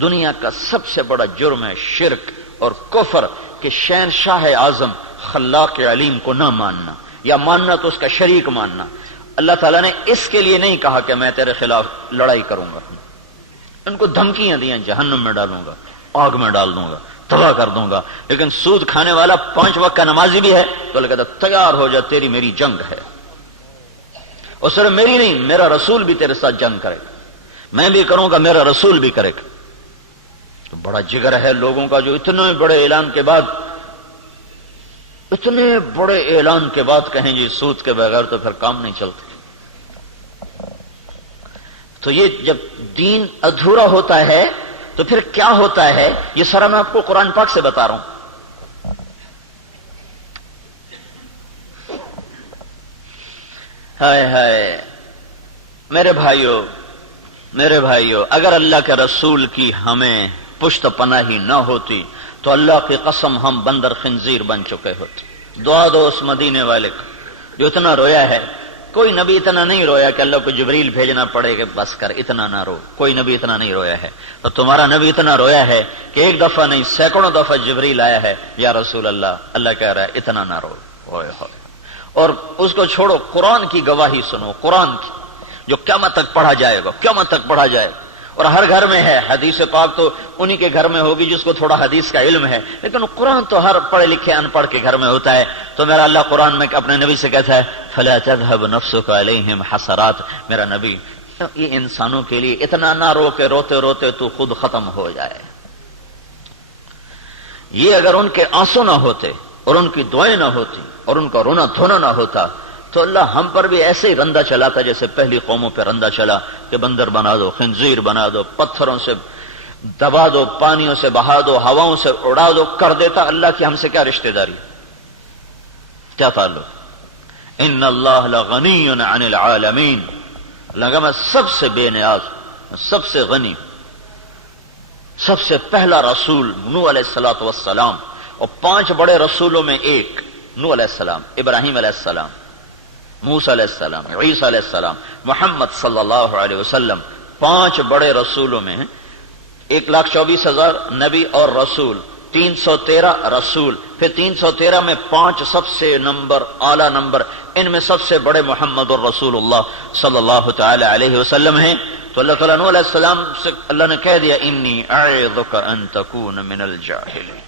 دنیا کا سب سے بڑا جرم ہے شرک اور کفر، کہ شہنشاہ اعظم خلاق علیم کو نہ ماننا، یا ماننا تو اس کا شریک ماننا۔ اللہ تعالیٰ نے اس کے لیے نہیں کہا کہ میں تیرے خلاف لڑائی کروں گا، ان کو دھمکیاں دیں جہنم میں ڈالوں گا، آگ میں ڈال دوں گا، تباہ کر دوں گا، لیکن سود کھانے والا 5 وقت کا نمازی بھی ہے تو اللہ کہتا تیار ہو جا، تیری میری جنگ ہے، اور صرف میری نہیں، میرا رسول بھی تیرے ساتھ جنگ کرے گا، میں بھی کروں گا، میرا رسول بھی کرے گا۔ تو بڑا جگر ہے لوگوں کا جو اتنے بڑے اعلان کے بعد کہیں جی سود کے بغیر تو پھر کام نہیں چلتا۔ تو یہ جب دین ادھورا ہوتا ہے تو پھر کیا ہوتا ہے، یہ سارا میں آپ کو قرآن پاک سے بتا رہا ہوں۔ ہائے ہائے میرے بھائیو، اگر اللہ کے رسول کی ہمیں پشت پناہی نہ ہوتی تو اللہ کی قسم ہم بندر خنزیر بن چکے ہوتے۔ دعا دو اس مدینے والے کو جو اتنا رویا ہے۔ کوئی نبی اتنا نہیں رویا کہ اللہ کو جبریل بھیجنا پڑے کہ بس کر، اتنا نہ رو۔ کوئی نبی اتنا نہیں رویا ہے، اور تمہارا نبی اتنا رویا ہے کہ ایک دفعہ نہیں سینکڑوں دفعہ جبریل آیا ہے، یا رسول اللہ، اللہ کہہ رہا ہے اتنا نہ رو۔ اور اس کو چھوڑو، قرآن کی گواہی سنو، قرآن کی جو قیامت تک پڑھا جائے گا، قیامت تک پڑھا جائے گا، اور ہر گھر میں ہے۔ حدیث پاک تو انہی کے گھر میں ہوگی جس کو تھوڑا حدیث کا علم ہے، لیکن قرآن تو ہر پڑھے لکھے ان پڑھ کے گھر میں ہوتا ہے۔ تو میرا اللہ قرآن میں اپنے نبی سے کہتا ہے فَلَا تَذْهَبْ نَفْسُكَ عَلَيْهِمْ حَسَرَاتٍ، میرا نبی یہ انسانوں کے لیے اتنا نہ رو کہ روتے روتے تو خود ختم ہو جائے۔ یہ اگر ان کے آنسو نہ ہوتے اور ان کی دعائیں نہ ہوتی اور ان کا رونا دھونا نہ ہوتا تو اللہ ہم پر بھی ایسے ہی رندہ چلاتا جیسے پہلی قوموں پہ رندہ چلا کہ بندر بنا دو، خنزیر بنا دو، پتھروں سے دبا دو، پانیوں سے بہا دو، ہواؤں سے اڑا دو، کر دیتا۔ اللہ کی ہم سے کیا رشتہ داری، کیا تعلق؟ ان اللہ لغنی عن العالمین، اللہ کہ میں سب سے بے نیاز، سب سے غنی، سب سے پہلا رسول نوح علیہ الصلوۃ والسلام، اور 5 بڑے رسولوں میں ایک نوح علیہ السلام، ابراہیم علیہ السلام، موسیٰ علیہ السلام، عیسیٰ علیہ السلام، محمد صلی اللہ علیہ وسلم، 5 بڑے رسولوں میں 1,24,000 نبی اور رسول، 313 رسول، پھر 313 میں 5 سب سے نمبر اعلی نمبر، ان میں سب سے بڑے محمد الرسول اللہ صلی اللہ تعالی علیہ وسلم ہیں۔ تو اللہ تعالیٰ نوح علیہ السلام سے اللہ نے کہہ دیا انی اعظک ان تکون من الجاہلین۔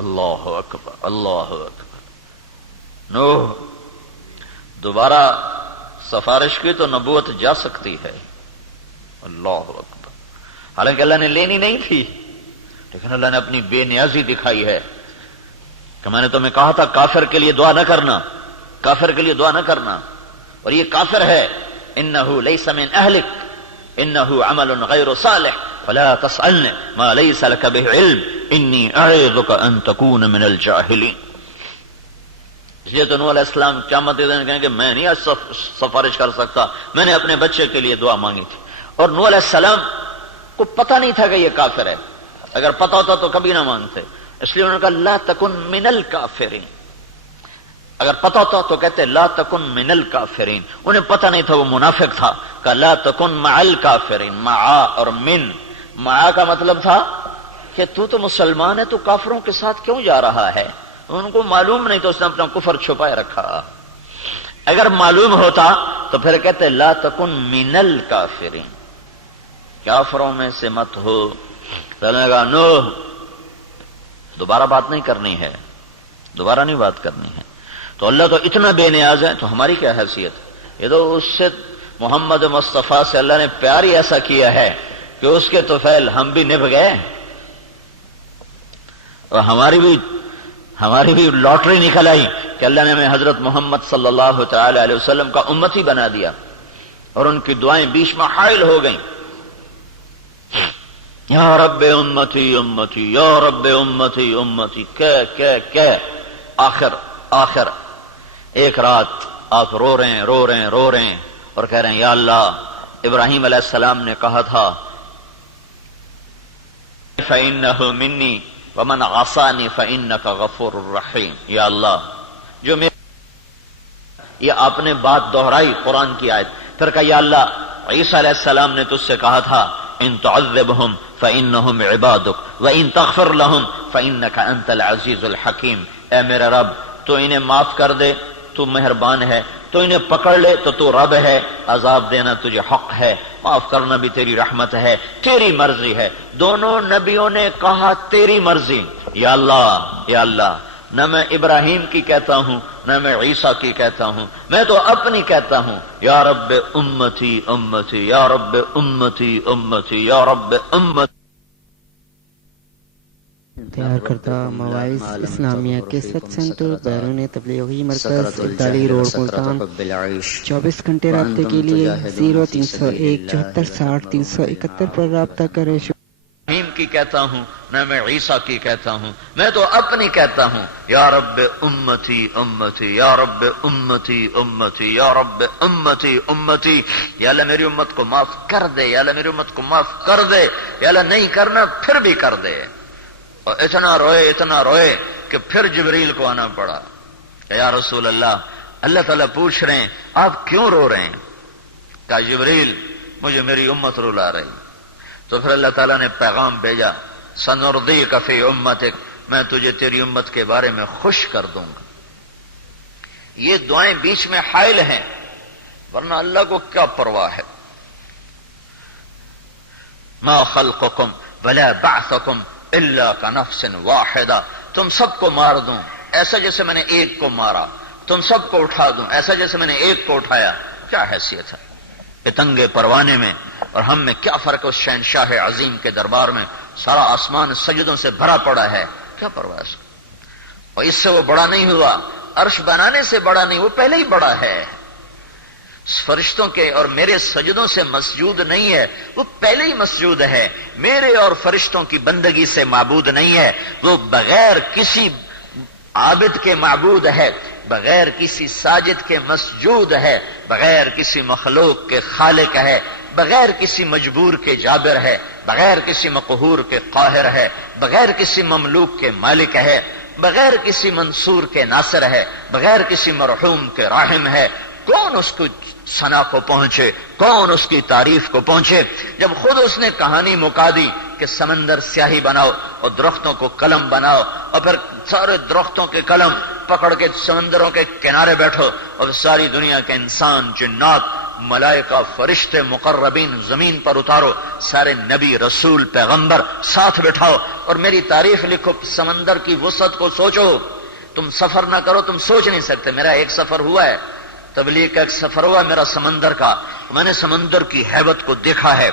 اللہ اکبر، اللہ اکبر۔ نوح دوبارہ سفارش کی تو نبوت جا سکتی ہے، اللہ اکبر، حالانکہ اللہ نے لینی نہیں تھی، لیکن اللہ نے اپنی بے نیازی دکھائی ہے کہ میں نے تمہیں کہا تھا کافر کے لیے دعا نہ کرنا، کافر کے لیے دعا نہ کرنا، اور یہ کافر ہے، انہ لیس من اہلک انہ عمل غیر صالح فلا تسألن ما لیس لک بہ علم انی اعظک ان تکون من الجاہلین۔ اس لیے تو نوح علیہ السلام قیامت کے دن کہیں کہ میں نہیں آج سفارش کر سکتا، میں نے اپنے بچے کے لیے دعا مانگی تھی، اور نوح علیہ السلام کو پتہ نہیں تھا کہ یہ کافر ہے، اگر پتہ ہوتا تو کبھی نہ مانگتے، اس لیے انہوں نے کہا لا تکن من الکافرین، اگر پتہ ہوتا تو کہتے لا تکن من الکافرین، انہیں پتہ نہیں تھا وہ منافق تھا، کہا لا تکن مع الکافرین، مع اور من، مع کا مطلب تھا کہ تو مسلمان ہے تو کافروں کے ساتھ کیوں جا رہا ہے، ان کو معلوم نہیں تو اس نے اپنا کفر چھپائے رکھا، اگر معلوم ہوتا تو پھر کہتے لا تکن من الکافرین، کافروں میں سے مت ہو۔ کہنے لگا نوح دوبارہ بات نہیں کرنی ہے، دوبارہ نہیں بات کرنی ہے، تو اللہ تو اتنا بے نیاز ہے تو ہماری کیا حیثیت؟ یہ تو اس سے محمد مصطفیٰ سے اللہ نے پیار ہی ایسا کیا ہے کہ اس کے طفیل ہم بھی نبھ گئے، اور ہماری بھی لاٹری نکل آئی کہ اللہ نے ہمیں حضرت محمد صلی اللہ تعالی علیہ وسلم کا امتی بنا دیا، اور ان کی دعائیں بیچ میں حائل ہو گئیں، یا رب امتی امتی، یا رب امتی امتی، کہ آخر ایک رات آپ رو رہے ہیں اور کہہ رہے ہیں یا اللہ، ابراہیم علیہ السلام نے کہا تھا فَإِنَّهُ مِنِّي وَمَنْ عَصَانِي فَإِنَّكَ غَفُورٌ رَحِيمٌ، یا اللہ جو یہ آپ نے بات دہرائی قرآن کی آیت، پھر کہا یا اللہ عیسیٰ علیہ السلام نے تجھ سے کہا تھا ان تعذبہم فإنهم عبادك وإن تغفر لهم فإنك أنت العزيز الحكيم. اے میرے رب تو انہیں معاف کر دے تو مہربان ہے، تو انہیں پکڑ لے تو رب ہے، عذاب دینا تجھے حق ہے، معاف کرنا بھی تیری رحمت ہے، تیری مرضی ہے. دونوں نبیوں نے کہا تیری مرضی. یا اللہ یا اللہ، نہ میں ابراہیم کی کہتا ہوں نہ میں عیسیٰ کی کہتا ہوں، میں تو اپنی کہتا ہوں. یا رب امتی امتی، یا رب امتی امتی، یا رب امتی. تیار کردہ مواعظ اسلامیہ کیسٹ سینٹر بیرون تبلیغی مرکز ابدالی روڈ ملتان 24 گھنٹے رابطے کے لیے 0301 74 60 371 پر رابطہ کریں. ابراہیم کی کہتا ہوں نہ میں عیسیٰ کی کہتا ہوں، میں تو اپنی کہتا ہوں. یا رب امتی امتی، یا رب امتی امتی، یا رب امتی امتی. یا اللہ میری امت کو معاف کر دے، یا اللہ میری امت کو معاف کر دے، یا اللہ نہیں کرنا پھر بھی کر دے. اور اتنا روئے کہ پھر جبریل کو آنا پڑا کہ یا رسول اللہ، اللہ تعالیٰ پوچھ رہے ہیں آپ کیوں رو رہے ہیں؟ کہا جبریل مجھے میری امت رلا رہی. تو پھر اللہ تعالیٰ نے پیغام بھیجا سنردیک فی امتک، میں تجھے تیری امت کے بارے میں خوش کر دوں گا. یہ دعائیں بیچ میں حائل ہیں، ورنہ اللہ کو کیا پرواہ ہے. ما خلقکم ولا بعثکم الا کنفس واحدہ، تم سب کو مار دوں ایسا جیسے میں نے ایک کو مارا، تم سب کو اٹھا دوں ایسا جیسے میں نے ایک کو اٹھایا. کیا حیثیت ہے پتنگے پروانے میں اور ہم میں؟ کیا فرق اس شہنشاہ عظیم کے دربار میں؟ سارا آسمان سجدوں سے بھرا پڑا ہے، کیا پرواہ اس کو؟ اور اس سے وہ بڑا نہیں ہوا، عرش بنانے سے بڑا نہیں، وہ پہلے ہی بڑا ہے. فرشتوں کے اور میرے سجدوں سے مسجود نہیں ہے، وہ پہلے ہی مسجود ہے. میرے اور فرشتوں کی بندگی سے معبود نہیں ہے، وہ بغیر کسی عابد کے معبود ہے، بغیر کسی ساجد کے مسجود ہے، بغیر کسی مخلوق کے خالق ہے، بغیر کسی مجبور کے جابر ہے، بغیر کسی مقہور کے قاہر ہے، بغیر کسی مملوک کے مالک ہے، بغیر کسی منصور کے ناصر ہے، بغیر کسی مرحوم کے راحم ہے. کون اس کو ثنا کو پہنچے، کون اس کی تعریف کو پہنچے، جب خود اس نے کہانی مکا دی کہ سمندر سیاہی بناؤ اور درختوں کو قلم بناؤ، اور پھر سارے درختوں کے قلم پکڑ کے سمندروں کے کنارے بیٹھو، اور ساری دنیا کے انسان جنات ملائکہ فرشتے مقربین زمین پر اتارو، سارے نبی رسول پیغمبر ساتھ بٹھاؤ اور میری تعریف لکھو. سمندر کی وسعت کو سوچو. تم سفر نہ کرو، تم سوچ نہیں سکتے. میرا ایک سفر ہوا ہے، تبلیغ کا ایک سفر ہوا میرا سمندر کا. میں نے سمندر کی ہیبت کو دیکھا ہے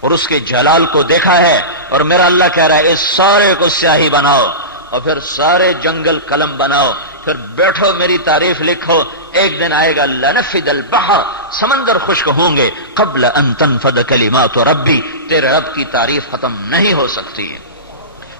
اور اس کے جلال کو دیکھا ہے، اور میرا اللہ کہہ رہا ہے اس سارے کو سیاہی بناؤ اور پھر سارے جنگل قلم بناؤ، پھر بیٹھو میری تعریف لکھو. ایک دن آئے گا لنفد البحر، سمندر خشک ہوں گے، قبل ان تنفد کلمات ربی، تیرے رب کی تعریف ختم نہیں ہو سکتی ہے.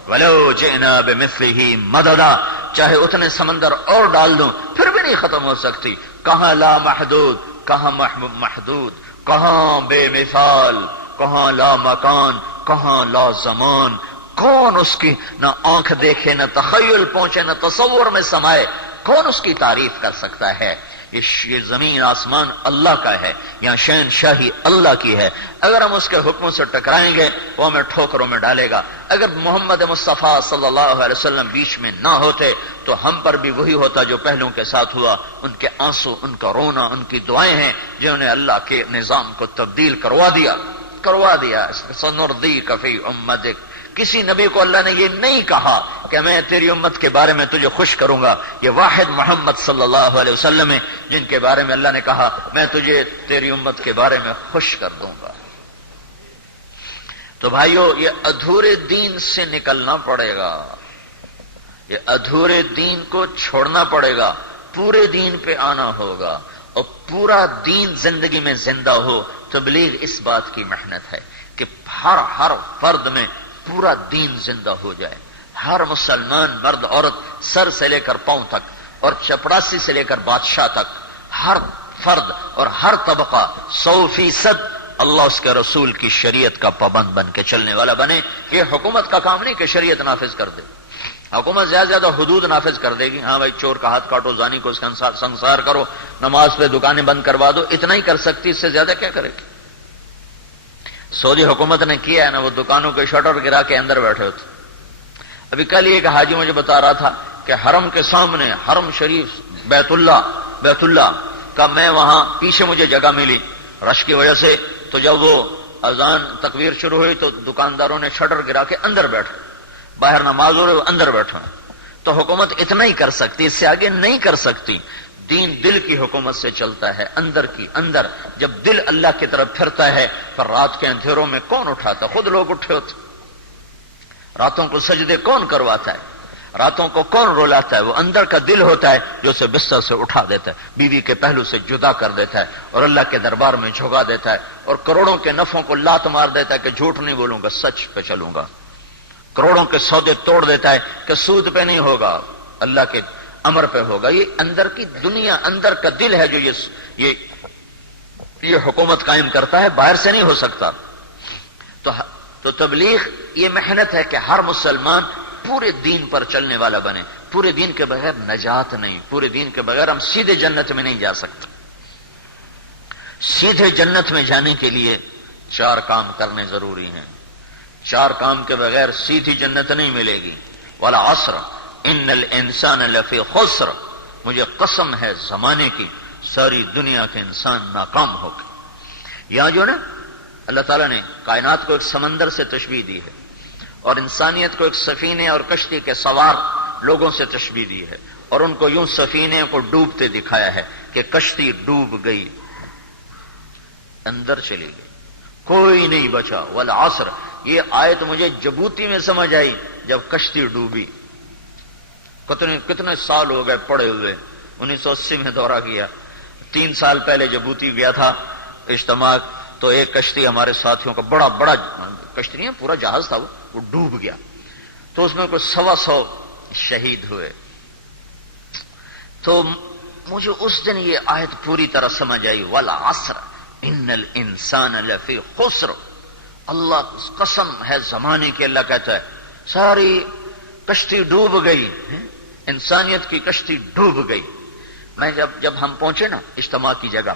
ولو جئنا بمثلہ مددا، چاہے اتنے سمندر اور ڈال دوں پھر بھی نہیں ختم ہو سکتی. کہاں لا محدود، کہاں محدود، کہاں بے مثال، کہاں لا مکان، کہاں لا زمان. کون اس کی نہ آنکھ دیکھے، نہ تخیل پہنچے، نہ تصور میں سمائے، کون اس کی تعریف کر سکتا ہے؟ یہ زمین آسمان اللہ کا ہے، یہاں شہنشاہی اللہ کی ہے. اگر ہم اس کے حکموں سے ٹکرائیں گے وہ ہمیں ٹھوکروں میں ڈالے گا. اگر محمد مصطفیٰ صلی اللہ علیہ وسلم بیچ میں نہ ہوتے تو ہم پر بھی وہی ہوتا جو پہلوں کے ساتھ ہوا. ان کے آنسو، ان کا رونا، ان کی دعائیں ہیں جنہوں نے اللہ کے نظام کو تبدیل کروا دیا. سنردیک فی امتک. کسی نبی کو اللہ نے یہ نہیں کہا کہ میں تیری امت کے بارے میں تجھے خوش کروں گا. یہ واحد محمد صلی اللہ علیہ وسلم ہے جن کے بارے میں اللہ نے کہا میں تجھے تیری امت کے بارے میں خوش کر دوں گا. تو بھائیو، یہ ادھورے دین سے نکلنا پڑے گا، یہ ادھورے دین کو چھوڑنا پڑے گا، پورے دین پہ آنا ہوگا اور پورا دین زندگی میں زندہ ہو. تبلیغ اس بات کی محنت ہے کہ ہر فرد میں پورا دین زندہ ہو جائے. ہر مسلمان مرد عورت، سر سے لے کر پاؤں تک اور چپڑاسی سے لے کر بادشاہ تک، ہر فرد اور ہر طبقہ 100% اللہ اس کے رسول کی شریعت کا پابند بن کے چلنے والا بنے. یہ حکومت کا کام نہیں کہ شریعت نافذ کر دے. حکومت زیادہ زیادہ حدود نافذ کر دے گی. ہاں بھائی، چور کا ہاتھ کاٹو، زانی کو اس کا سنسار کرو، نماز پہ دکانیں بند کروا دو، اتنا ہی کر سکتی، اس سے زیادہ کیا کرے گی؟ سعودی حکومت نے کیا ہے نا، وہ دکانوں کے شٹر گرا کے اندر بیٹھے ہوتے. ابھی کل ایک حاجی مجھے بتا رہا تھا کہ حرم کے سامنے، حرم شریف بیت اللہ کا، میں وہاں پیچھے مجھے جگہ ملی رش کی وجہ سے، تو جب وہ اذان تکبیر شروع ہوئی تو دکانداروں نے شٹر گرا کے اندر بیٹھے، باہر نماز ہو رہے وہ اندر بیٹھے. تو حکومت اتنا ہی کر سکتی، اس سے آگے نہیں کر سکتی. دین دل کی حکومت سے چلتا ہے، اندر کی اندر. جب دل اللہ کی طرف پھرتا ہے، پر رات کے اندھیروں میں کون اٹھاتا؟ خود لوگ اٹھے ہوتے. راتوں کو سجدے کون کرواتا ہے؟ راتوں کو کون رولاتا ہے؟ وہ اندر کا دل ہوتا ہے جو اسے بستر سے اٹھا دیتا ہے، بیوی کے پہلو سے جدا کر دیتا ہے اور اللہ کے دربار میں جھکا دیتا ہے، اور کروڑوں کے نفعوں کو لات مار دیتا ہے کہ جھوٹ نہیں بولوں گا، سچ پہ چلوں گا. کروڑوں کے سودے توڑ دیتا ہے کہ سود پہ نہیں ہوگا، اللہ کے امر پہ ہوگا. یہ اندر کی دنیا، اندر کا دل ہے جو یہ حکومت قائم کرتا ہے، باہر سے نہیں ہو سکتا. تو تبلیغ یہ محنت ہے کہ ہر مسلمان پورے دین پر چلنے والا بنے. پورے دین کے بغیر نجات نہیں، پورے دین کے بغیر ہم سیدھے جنت میں نہیں جا سکتے. سیدھے جنت میں جانے کے لیے 4 کام کرنے ضروری ہیں. 4 کام کے بغیر سیدھی جنت نہیں ملے گی. والعصر ان الانسان لفی خسر، مجھے قسم ہے زمانے کی، ساری دنیا کے انسان ناکام ہو گئے. یہاں جو نا اللہ تعالیٰ نے کائنات کو ایک سمندر سے تشبیہ دی ہے، اور انسانیت کو ایک سفینے اور کشتی کے سوار لوگوں سے تشبیہ دی ہے، اور ان کو یوں سفینے کو ڈوبتے دکھایا ہے کہ کشتی ڈوب گئی، اندر چلی گئی، کوئی نہیں بچا. والعصر، یہ آیت مجھے جبوتی میں سمجھ آئی جب کشتی ڈوبی. کتنے سال ہو گئے پڑے ہوئے. 1980 میں دورہ کیا، 3 سال پہلے جبوتی گیا تھا اجتماع. تو ایک کشتی ہمارے ساتھیوں کا، بڑا کشتی نہیں، پورا جہاز تھا، وہ ڈوب گیا. تو اس میں کوئی 125 شہید ہوئے. تو مجھے اس دن یہ آیت پوری طرح سمجھ آئی. والعصر ان الانسان لفی خسر. اللہ قسم ہے زمانے کی، اللہ کہتا ہے ساری کشتی ڈوب گئی، انسانیت کی کشتی ڈوب گئی. میں جب ہم پہنچے نا اجتماع کی جگہ،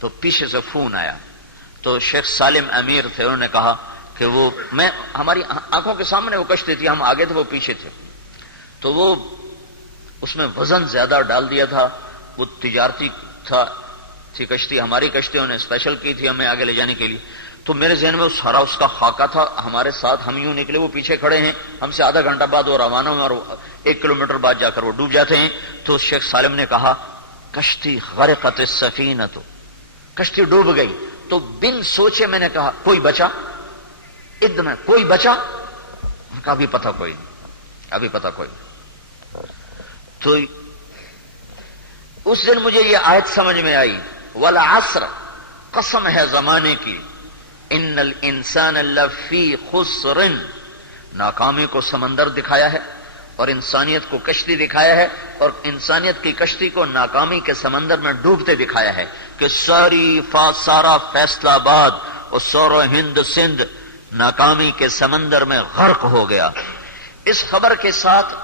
تو پیچھے سے فون آیا. تو شیخ سالم امیر تھے، انہوں نے کہا کہ وہ ہماری آنکھوں کے سامنے وہ کشتی تھی، ہم آگے تھے وہ پیچھے تھے. تو وہ اس میں وزن زیادہ ڈال دیا تھا، وہ تجارتی تھی کشتی، ہماری کشتیوں نے اسپیشل کی تھی ہمیں آگے لے جانے کے لیے. تو میرے ذہن میں سارا اس کا خاکہ تھا. ہمارے ساتھ ہم یوں نکلے، وہ پیچھے کھڑے ہیں، ہم سے آدھا گھنٹہ بعد وہ روانہ ہوئے، اور 1 کلومیٹر بعد جا کر وہ ڈوب جاتے ہیں. تو شیخ سالم نے کہا کشتی غرقت السفینۃ، کشتی ڈوب گئی. تو بن سوچے میں نے کہا کوئی بچا؟ میں کوئی بچا؟ ابھی پتہ کوئی نہیں، ابھی پتہ کوئی نہیں. تو اس دن مجھے یہ آیت سمجھ میں آئی. والعصر، قسم ہے زمانے کی، ان الانسان لفی خسر. ناکامی کو سمندر دکھایا ہے اور انسانیت کو کشتی دکھایا ہے، اور انسانیت کی کشتی کو ناکامی کے سمندر میں ڈوبتے دکھایا ہے کہ سارا فیصلہ آباد اور سورا ہند سندھ ناکامی کے سمندر میں غرق ہو گیا. اس خبر کے ساتھ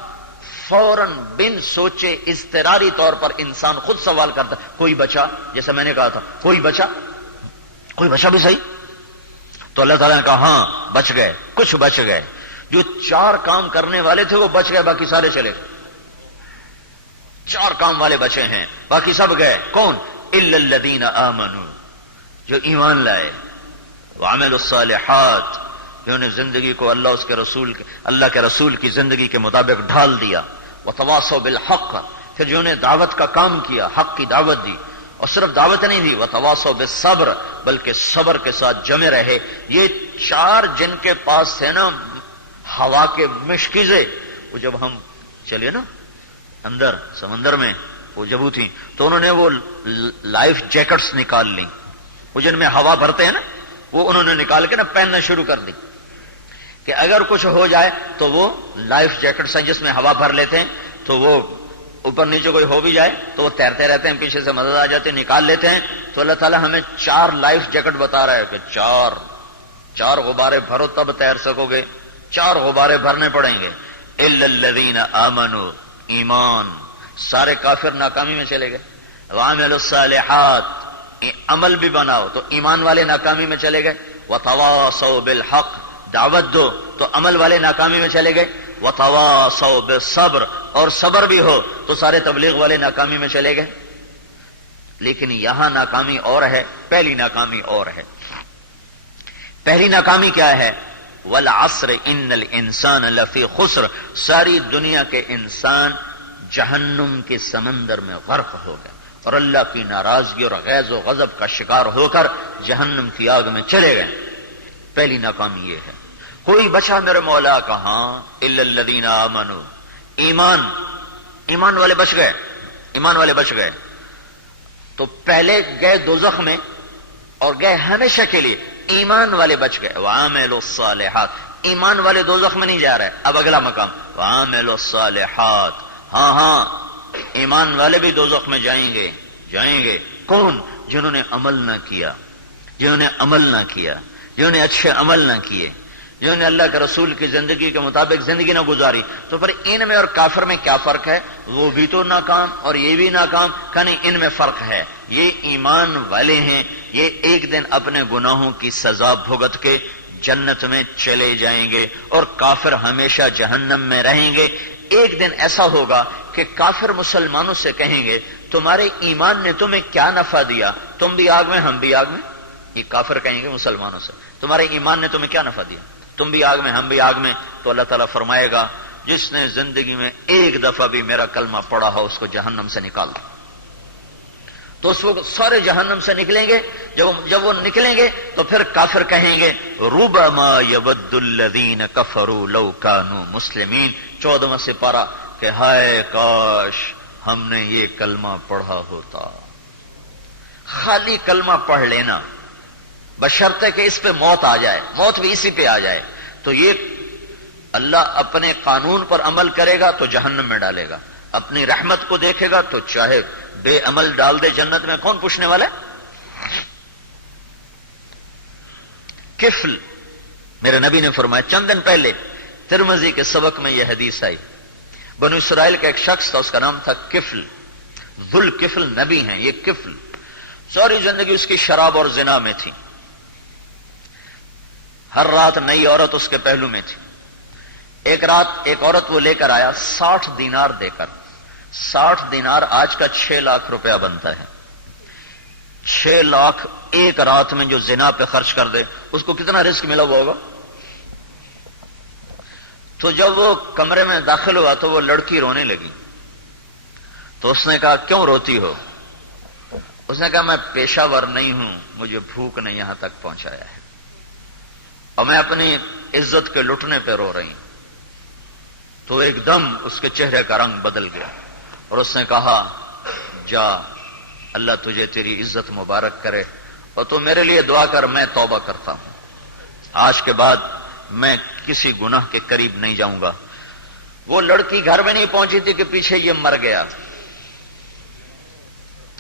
فوراً بن سوچے اضطراری طور پر انسان خود سوال کرتا کوئی بچا؟ جیسے میں نے کہا تھا کوئی بچا؟ کوئی بچا بھی صحیح؟ تو اللہ تعالیٰ نے کہا ہاں بچ گئے، کچھ بچ گئے. جو 4 کام کرنے والے تھے وہ بچ گئے، باقی سارے چلے گئے. 4 کام والے بچے ہیں، باقی سب گئے. کون؟ الا الذین آمنوا، جو ایمان لائے، وعملوا الصالحات، جنہوں نے زندگی کو اللہ کے رسول کی زندگی کے مطابق ڈھال دیا. وتواصوا بالحق، پھر جنہوں نے دعوت کا کام کیا، حق کی دعوت دی، اور صرف دعوت نہیں دی. وتواصوا بالصبر، بلکہ صبر کے ساتھ جمے رہے. یہ 4 جن کے پاس تھے نا ہوا کے مشکیزیں، وہ جب ہم چلے نا اندر سمندر میں، وہ جب تھی، تو انہوں نے وہ لائف جیکٹس نکال لی، وہ جن میں ہوا بھرتے ہیں نا، وہ انہوں نے نکال کے نا پہننا شروع کر دی کہ اگر کچھ ہو جائے تو وہ لائف جیکٹس ہیں جس میں ہوا بھر لیتے ہیں، تو وہ اوپر نیچے کوئی ہو بھی جائے تو وہ تیرتے رہتے ہیں، پیچھے سے مدد آ جاتے ہیں، نکال لیتے ہیں. تو اللہ تعالیٰ ہمیں 4 لائف جیکٹ بتا رہا ہے کہ 4 غبارے بھرو تب تیر سکو گے. 4 غبارے بھرنے پڑیں گے. الا الذین آمنوا، ایمان، سارے کافر ناکامی میں چلے گئے. وعملوا الصالحات، عمل بھی بناؤ، تو ایمان والے ناکامی میں چلے گئے. وتواصوا بالحق، دعوت دو تو عمل والے ناکامی میں چلے گئے، وتواصوا بالصبر، اور صبر بھی ہو تو سارے تبلیغ والے ناکامی میں چلے گئے۔ لیکن یہاں ناکامی اور ہے، پہلی ناکامی اور ہے۔ پہلی ناکامی کیا ہے؟ والعصر ان الانسان لفی خسر، ساری دنیا کے انسان جہنم کے سمندر میں غرق ہو گئے اور اللہ کی ناراضگی اور غیظ و غضب کا شکار ہو کر جہنم کی آگ میں چلے گئے۔ پہلی ناکامی یہ ہے۔ کوئی بچا میرے مولا کہاں؟ الا الذین آمنوا، ایمان والے بچ گئے، ایمان والے بچ گئے۔ تو پہلے گئے دوزخ میں اور گئے ہمیشہ کے لیے، ایمان والے بچ گئے۔ وعملوا الصالحات، ایمان والے دوزخ میں نہیں جا رہے۔ اب اگلا مقام وعملوا الصالحات، ہاں ایمان والے بھی دوزخ میں جائیں گے۔ کون؟ جنہوں نے عمل نہ کیا، جنہوں نے اچھے عمل نہ کیے، جنہوں نے اللہ کے رسول کی زندگی کے مطابق زندگی نہ گزاری۔ تو پھر ان میں اور کافر میں کیا فرق ہے؟ وہ بھی تو ناکام اور یہ بھی ناکام، کہنے ان میں فرق ہے۔ یہ ایمان والے ہیں، یہ ایک دن اپنے گناہوں کی سزا بھگت کے جنت میں چلے جائیں گے، اور کافر ہمیشہ جہنم میں رہیں گے۔ ایک دن ایسا ہوگا کہ کافر مسلمانوں سے کہیں گے تمہارے ایمان نے تمہیں کیا نفع دیا؟ تم بھی آگ میں، ہم بھی آگ میں۔ یہ کافر کہیں گے مسلمانوں سے تمہارے ایمان نے تمہیں کیا نفع دیا؟ تم بھی آگ میں، ہم بھی آگ میں۔ تو اللہ تعالیٰ فرمائے گا جس نے زندگی میں ایک دفعہ بھی میرا کلمہ پڑھا ہو اس کو جہنم سے نکال دو۔ تو اس وقت سارے جہنم سے نکلیں گے۔ جب وہ نکلیں گے تو پھر کافر کہیں گے ربما یود الذین کفروا لو کانوا مسلمین، 14واں سپارہ، کہ ہائے کاش ہم نے یہ کلمہ پڑھا ہوتا۔ خالی کلمہ پڑھ لینا بشرطے کہ اس پہ موت آ جائے، موت بھی اسی پہ آ جائے، تو یہ اللہ اپنے قانون پر عمل کرے گا تو جہنم میں ڈالے گا، اپنی رحمت کو دیکھے گا تو چاہے بے عمل ڈال دے جنت میں، کون پوچھنے والا ہے؟ کفل، میرے نبی نے فرمایا چند دن پہلے ترمذی کے سبق میں یہ حدیث آئی، بنو اسرائیل کا ایک شخص تھا، اس کا نام تھا کفل، ذل کفل نبی ہیں یہ کفل، ساری زندگی اس کی شراب اور زنا میں تھی، ہر رات نئی عورت اس کے پہلو میں تھی۔ ایک رات ایک عورت وہ لے کر آیا 60 دینار دے کر، 60 دینار آج کا 6 لاکھ روپیہ بنتا ہے، 6 لاکھ ایک رات میں جو زنا پہ خرچ کر دے اس کو کتنا رزق ملا ہوا ہوگا۔ تو جب وہ کمرے میں داخل ہوا تو وہ لڑکی رونے لگی، تو اس نے کہا کیوں روتی ہو؟ اس نے کہا میں پیشہ ور نہیں ہوں، مجھے بھوک نے یہاں تک پہنچایا ہے اور میں اپنی عزت کے لٹنے پہ رو رہی ہوں۔ تو ایک دم اس کے چہرے کا رنگ بدل گیا اور اس نے کہا جا، اللہ تجھے تیری عزت مبارک کرے اور تو میرے لیے دعا کر، میں توبہ کرتا ہوں، آج کے بعد میں کسی گناہ کے قریب نہیں جاؤں گا۔ وہ لڑکی گھر میں نہیں پہنچی تھی کہ پیچھے یہ مر گیا،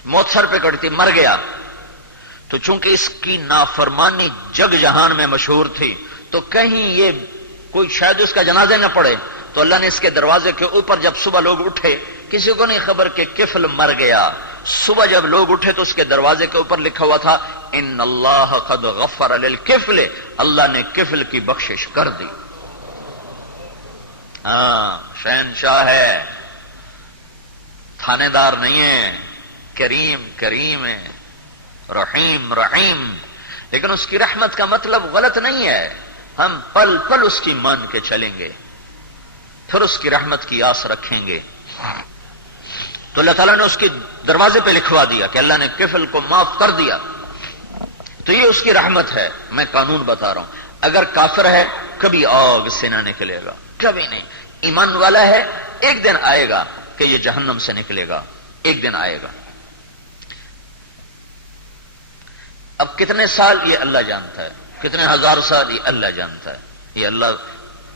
موت سر پہ کڑی تھی، مر گیا۔ تو چونکہ اس کی نافرمانی جگ جہان میں مشہور تھی تو کہیں یہ کوئی شاید اس کا جنازہ نہ پڑے، تو اللہ نے اس کے دروازے کے اوپر جب صبح لوگ اٹھے، کسی کو نہیں خبر کہ کفل مر گیا، صبح جب لوگ اٹھے تو اس کے دروازے کے اوپر لکھا ہوا تھا ان اللہ قد غفر للکفل، اللہ نے کفل کی بخشش کر دی۔ ہاں، شہنشاہ ہے، تھانے دار نہیں ہے، کریم ہے، رحیم لیکن اس کی رحمت کا مطلب غلط نہیں ہے، ہم پل پل اس کی مان کے چلیں گے، پھر اس کی رحمت کی آس رکھیں گے۔ تو اللہ تعالیٰ نے اس کے دروازے پہ لکھوا دیا کہ اللہ نے کفل کو معاف کر دیا، تو یہ اس کی رحمت ہے۔ میں قانون بتا رہا ہوں، اگر کافر ہے کبھی آگ سے نہ نکلے گا، کبھی نہیں۔ ایمان والا ہے ایک دن آئے گا کہ یہ جہنم سے نکلے گا، ایک دن آئے گا۔ اب کتنے سال یہ اللہ جانتا ہے، کتنے ہزار سال یہ اللہ جانتا ہے، یہ اللہ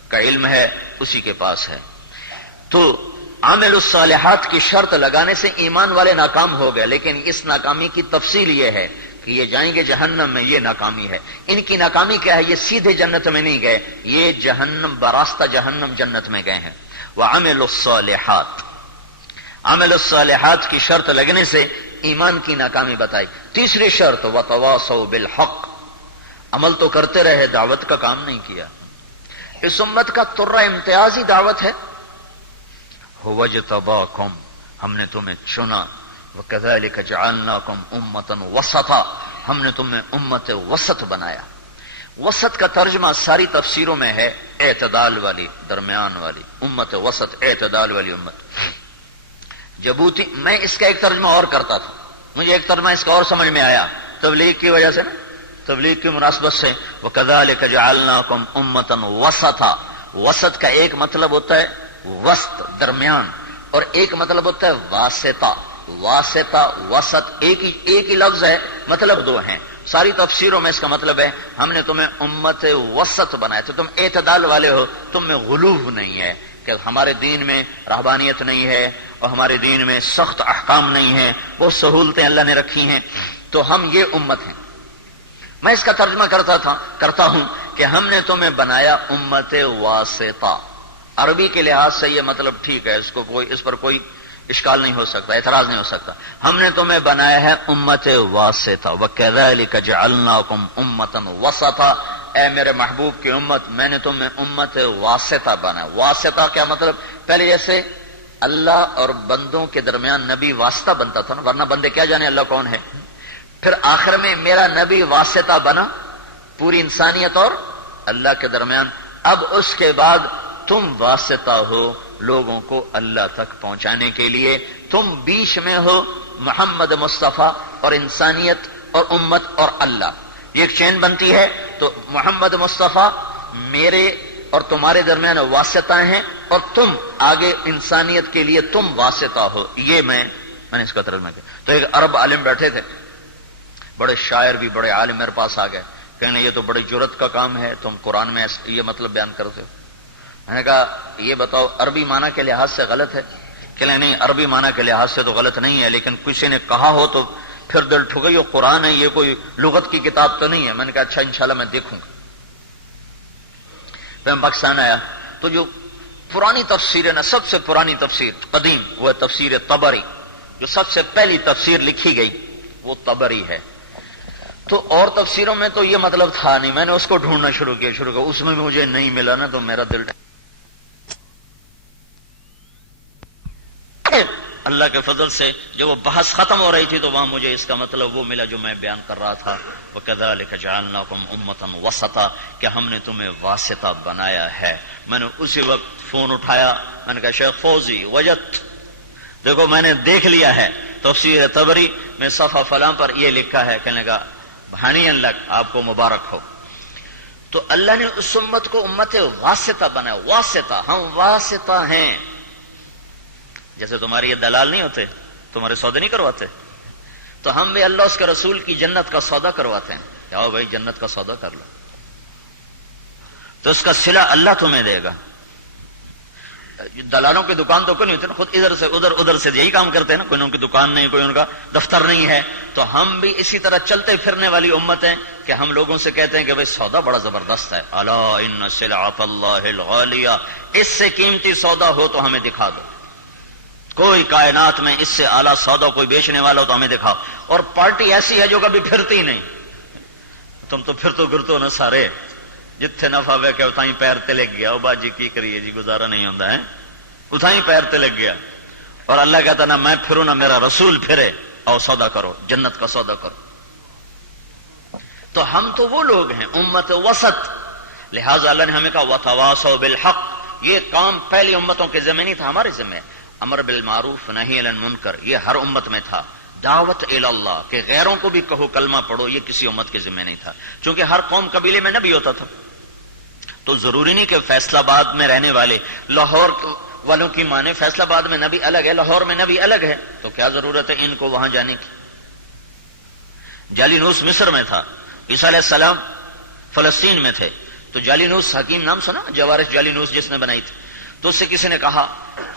کا علم ہے، اسی کے پاس ہے۔ تو عامل الصالحات کی شرط لگانے سے ایمان والے ناکام ہو گئے، لیکن اس ناکامی کی تفصیل یہ ہے کہ یہ جائیں گے جہنم میں، یہ ناکامی ہے۔ ان کی ناکامی کیا ہے؟ یہ سیدھے جنت میں نہیں گئے، یہ جہنم براستہ جہنم جنت میں گئے ہیں۔ وعملوا الصالحات، عمل الصالحات کی شرط لگنے سے ایمان کی ناکامی بتائی۔ تیسری شرط وتواصوا بالحق، عمل تو کرتے رہے، دعوت کا کام نہیں کیا۔ اس امت کا ترہ امتیازی دعوت ہے، هو اجتباکم، ہم نے تمہیں چنا، وَكَذَلِكَ جَعَلْنَاكُمْ أُمَّةً وَسَطًا، ہم نے تمہیں امت وسط بنایا۔ وسط کا ترجمہ ساری تفسیروں میں ہے اعتدال والی، درمیان والی امت وسط، اعتدال والی امت۔ جبوتی، میں اس کا ایک ترجمہ اور کرتا تھا، مجھے ایک ترجمہ اس کا اور سمجھ میں آیا تبلیغ کی وجہ سے نا، تبلیغ کی مناسبت سے، وَكَذَلِكَ جَعَلْنَاكُمْ أُمَّةً وَسَطًا۔ وسط کا ایک مطلب ہوتا ہے وسط، درمیان، اور ایک مطلب ہوتا ہے واسطہ۔ واسطہ، وسط ایک ہی لفظ ہے، مطلب دو ہیں۔ ساری تفسیروں میں اس کا مطلب ہے ہم نے تمہیں امت وسط بنایا، تو تم اعتدال والے ہو، تم میں غلو نہیں ہے کہ ہمارے دین میں رہبانیت نہیں ہے اور ہمارے دین میں سخت احکام نہیں ہے، وہ سہولتیں اللہ نے رکھی ہیں، تو ہم یہ امت ہیں۔ میں اس کا ترجمہ کرتا ہوں کہ ہم نے تمہیں بنایا امت واسطہ۔ عربی کے لحاظ سے یہ مطلب ٹھیک ہے، اس پر کوئی اشکال نہیں ہو سکتا، اعتراض نہیں ہو سکتا۔ ہم نے تمہیں بنایا ہے امت واسطہ، وَكَذَلِكَ جَعَلْنَاكُمْ أُمَّةً وَسَطًا۔ اے میرے محبوب کی امت، میں نے تمہیں امت واسطہ بنایا۔ واسطہ کیا مطلب؟ پہلے جیسے اللہ اور بندوں کے درمیان نبی واسطہ بنتا تھا نا، ورنہ بندے کیا جانے اللہ کون ہے۔ پھر آخر میں میرا نبی واسطہ بنا پوری انسانیت اور اللہ کے درمیان۔ اب اس کے بعد تم واسطہ ہو لوگوں کو اللہ تک پہنچانے کے لیے، تم بیچ میں ہو محمد مصطفیٰ اور انسانیت اور امت اور اللہ، یہ ایک چین بنتی ہے۔ تو محمد مصطفیٰ میرے اور تمہارے درمیان واسطہ ہیں، اور تم آگے انسانیت کے لیے تم واسطہ ہو۔ یہ میں نے اس کا ترجمہ کیا۔ تو ایک عرب عالم بیٹھے تھے، بڑے شاعر بھی، بڑے عالم میرے پاس آ گئے، کہنے یہ تو بڑی جرت کا کام ہے، تم قرآن میں یہ مطلب بیان کرتے ہو۔ میں نے کہا یہ بتاؤ عربی معنی کے لحاظ سے غلط ہے؟ کہ نہیں، عربی معنی کے لحاظ سے تو غلط نہیں ہے، لیکن کسی نے کہا ہو تو پھر دل ٹھکے، یہ قرآن ہے، یہ کوئی لغت کی کتاب تو نہیں ہے۔ میں نے کہا اچھا انشاءاللہ میں دیکھوں گا۔ میں پاکستان آیا تو جو پرانی تفسیر ہے نا، سب سے پرانی تفسیر قدیم، وہ ہے تفسیر طبری، جو سب سے پہلی تفسیر لکھی گئی وہ طبری ہے۔ تو اور تفسیروں میں تو یہ مطلب تھا نہیں، میں نے اس کو ڈھونڈنا شروع کیا، اس میں بھی مجھے نہیں ملا نا، تو میرا دل اللہ کے فضل سے جب وہ بحث ختم ہو رہی تھی تو وہاں مجھے اس کا مطلب وہ ملا جو میں بیان کر رہا تھا، وَكَذَلِكَ جَعَلْنَاكُمْ أُمَّةً وَسَطًا، کہ ہم نے تمہیں واسطہ بنایا ہے۔ میں نے اسی وقت فون اٹھایا، میں نے کہا شیخ فوزی وجدت، دیکھو میں نے دیکھ لیا ہے تفسیر طبری میں صفحہ فلاں پر یہ لکھا ہے۔ کہنے کا بھانیاں لگ، آپ کو مبارک ہو۔ تو اللہ نے اس امت کو امت واسطہ بنایا۔ واسطہ، ہم واسطہ ہیں۔ جیسے تمہارے یہ دلال نہیں ہوتے، تمہارے سودے نہیں کرواتے، تو ہم بھی اللہ اس کے رسول کی جنت کا سودا کرواتے ہیں کہ آؤ بھائی جنت کا سودا کر لو، تو اس کا صلہ اللہ تمہیں دے گا۔ دلالوں کی دکان تو کوئی نہیں ہوتی نا، خود ادھر سے ادھر سے یہی کام کرتے ہیں نا، کوئی ان کی دکان نہیں، کوئی ان کا دفتر نہیں ہے۔ تو ہم بھی اسی طرح چلتے پھرنے والی امت ہیں کہ ہم لوگوں سے کہتے ہیں کہ بھائی سودا بڑا زبردست ہے، الا ان سلعۃ اللہ الغالیہ، اس سے قیمتی سودا ہو تو ہمیں دکھا دو، کوئی کائنات میں اس سے اعلیٰ سودا کوئی بیچنے والا ہو تو ہمیں دکھاؤ۔ اور پارٹی ایسی ہے جو کبھی پھرتی نہیں، تم تو پھر تو گرتو نا سارے، جتھے نفع وے کہ اتائی پیر تے لگ گیا، او باجی کی کریے جی، گزارا نہیں ہوتا ہے، اتائی پیر تے لگ گیا۔ اور اللہ کہتا نا میں پھروں نہ میرا رسول پھرے، اور سودا کرو، جنت کا سودا کرو۔ تو ہم تو وہ لوگ ہیں امت وسط، لہذا اللہ نے ہمیں کہا وتواصوا بالحق۔ یہ کام پہلی امتوں کے ذمہ نہیں تھا، ہمارے ذمہ ہے۔ امر بالمعروف نہی عن المنکر، یہ ہر امت میں تھا۔ دعوت الی اللہ، کہ غیروں کو بھی کہو کلمہ پڑھو، یہ کسی امت کے ذمہ نہیں تھا، چونکہ ہر قوم قبیلے میں نبی ہوتا تھا۔ تو ضروری نہیں کہ فیصل آباد میں رہنے والے لاہور والوں کی مانے، فیصل آباد میں نبی الگ ہے، لاہور میں نبی الگ ہے، تو کیا ضرورت ہے ان کو وہاں جانے کی۔ جالینوس مصر میں تھا، عیسیٰ علیہ السلام فلسطین میں تھے، تو جالینوس حکیم نام سنا، جوارش جالینوس جس نے بنائی تھی، تو اس سے کسی نے کہا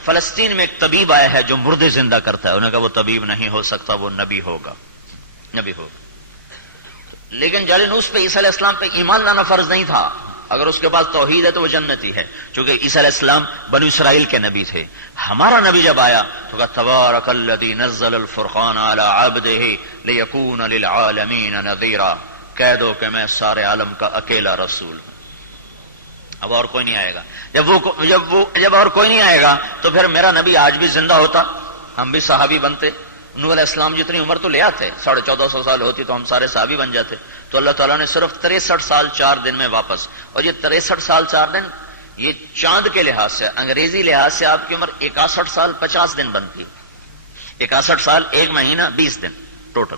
فلسطین میں ایک طبیب آیا ہے جو مردے زندہ کرتا ہے، انہوں نے کہا وہ طبیب نہیں ہو سکتا، وہ نبی ہوگا، نبی ہوگا۔ لیکن جالینوس پہ عیسیٰ علیہ السلام پہ ایمان لانا فرض نہیں تھا، اگر اس کے پاس توحید ہے تو وہ جنتی ہے، چونکہ عیسیٰ علیہ السلام بنو اسرائیل کے نبی تھے۔ ہمارا نبی جب آیا تو کہا تبارک الذی نزل الفرقان علی عبدہ لیکون للعالمین نذیرا، کہہ دو کہ میں سارے عالم کا اکیلا رسول ہوں، اب اور کوئی نہیں آئے گا۔ جب اور کوئی نہیں آئے گا تو پھر میرا نبی آج بھی زندہ ہوتا، ہم بھی صحابی بنتے، نوح علیہ السلام جتنی عمر تو لے آتے، 1450 سال ہوتی تو ہم سارے صحابی بن جاتے۔ تو اللہ تعالیٰ نے صرف 63 سال 4 دن میں واپس، اور یہ 63 سال 4 دن یہ چاند کے لحاظ سے، انگریزی لحاظ سے آپ کی عمر 61 سال 50 دن بنتی ہے، 61 سال 1 مہینہ 20 دن ٹوٹل۔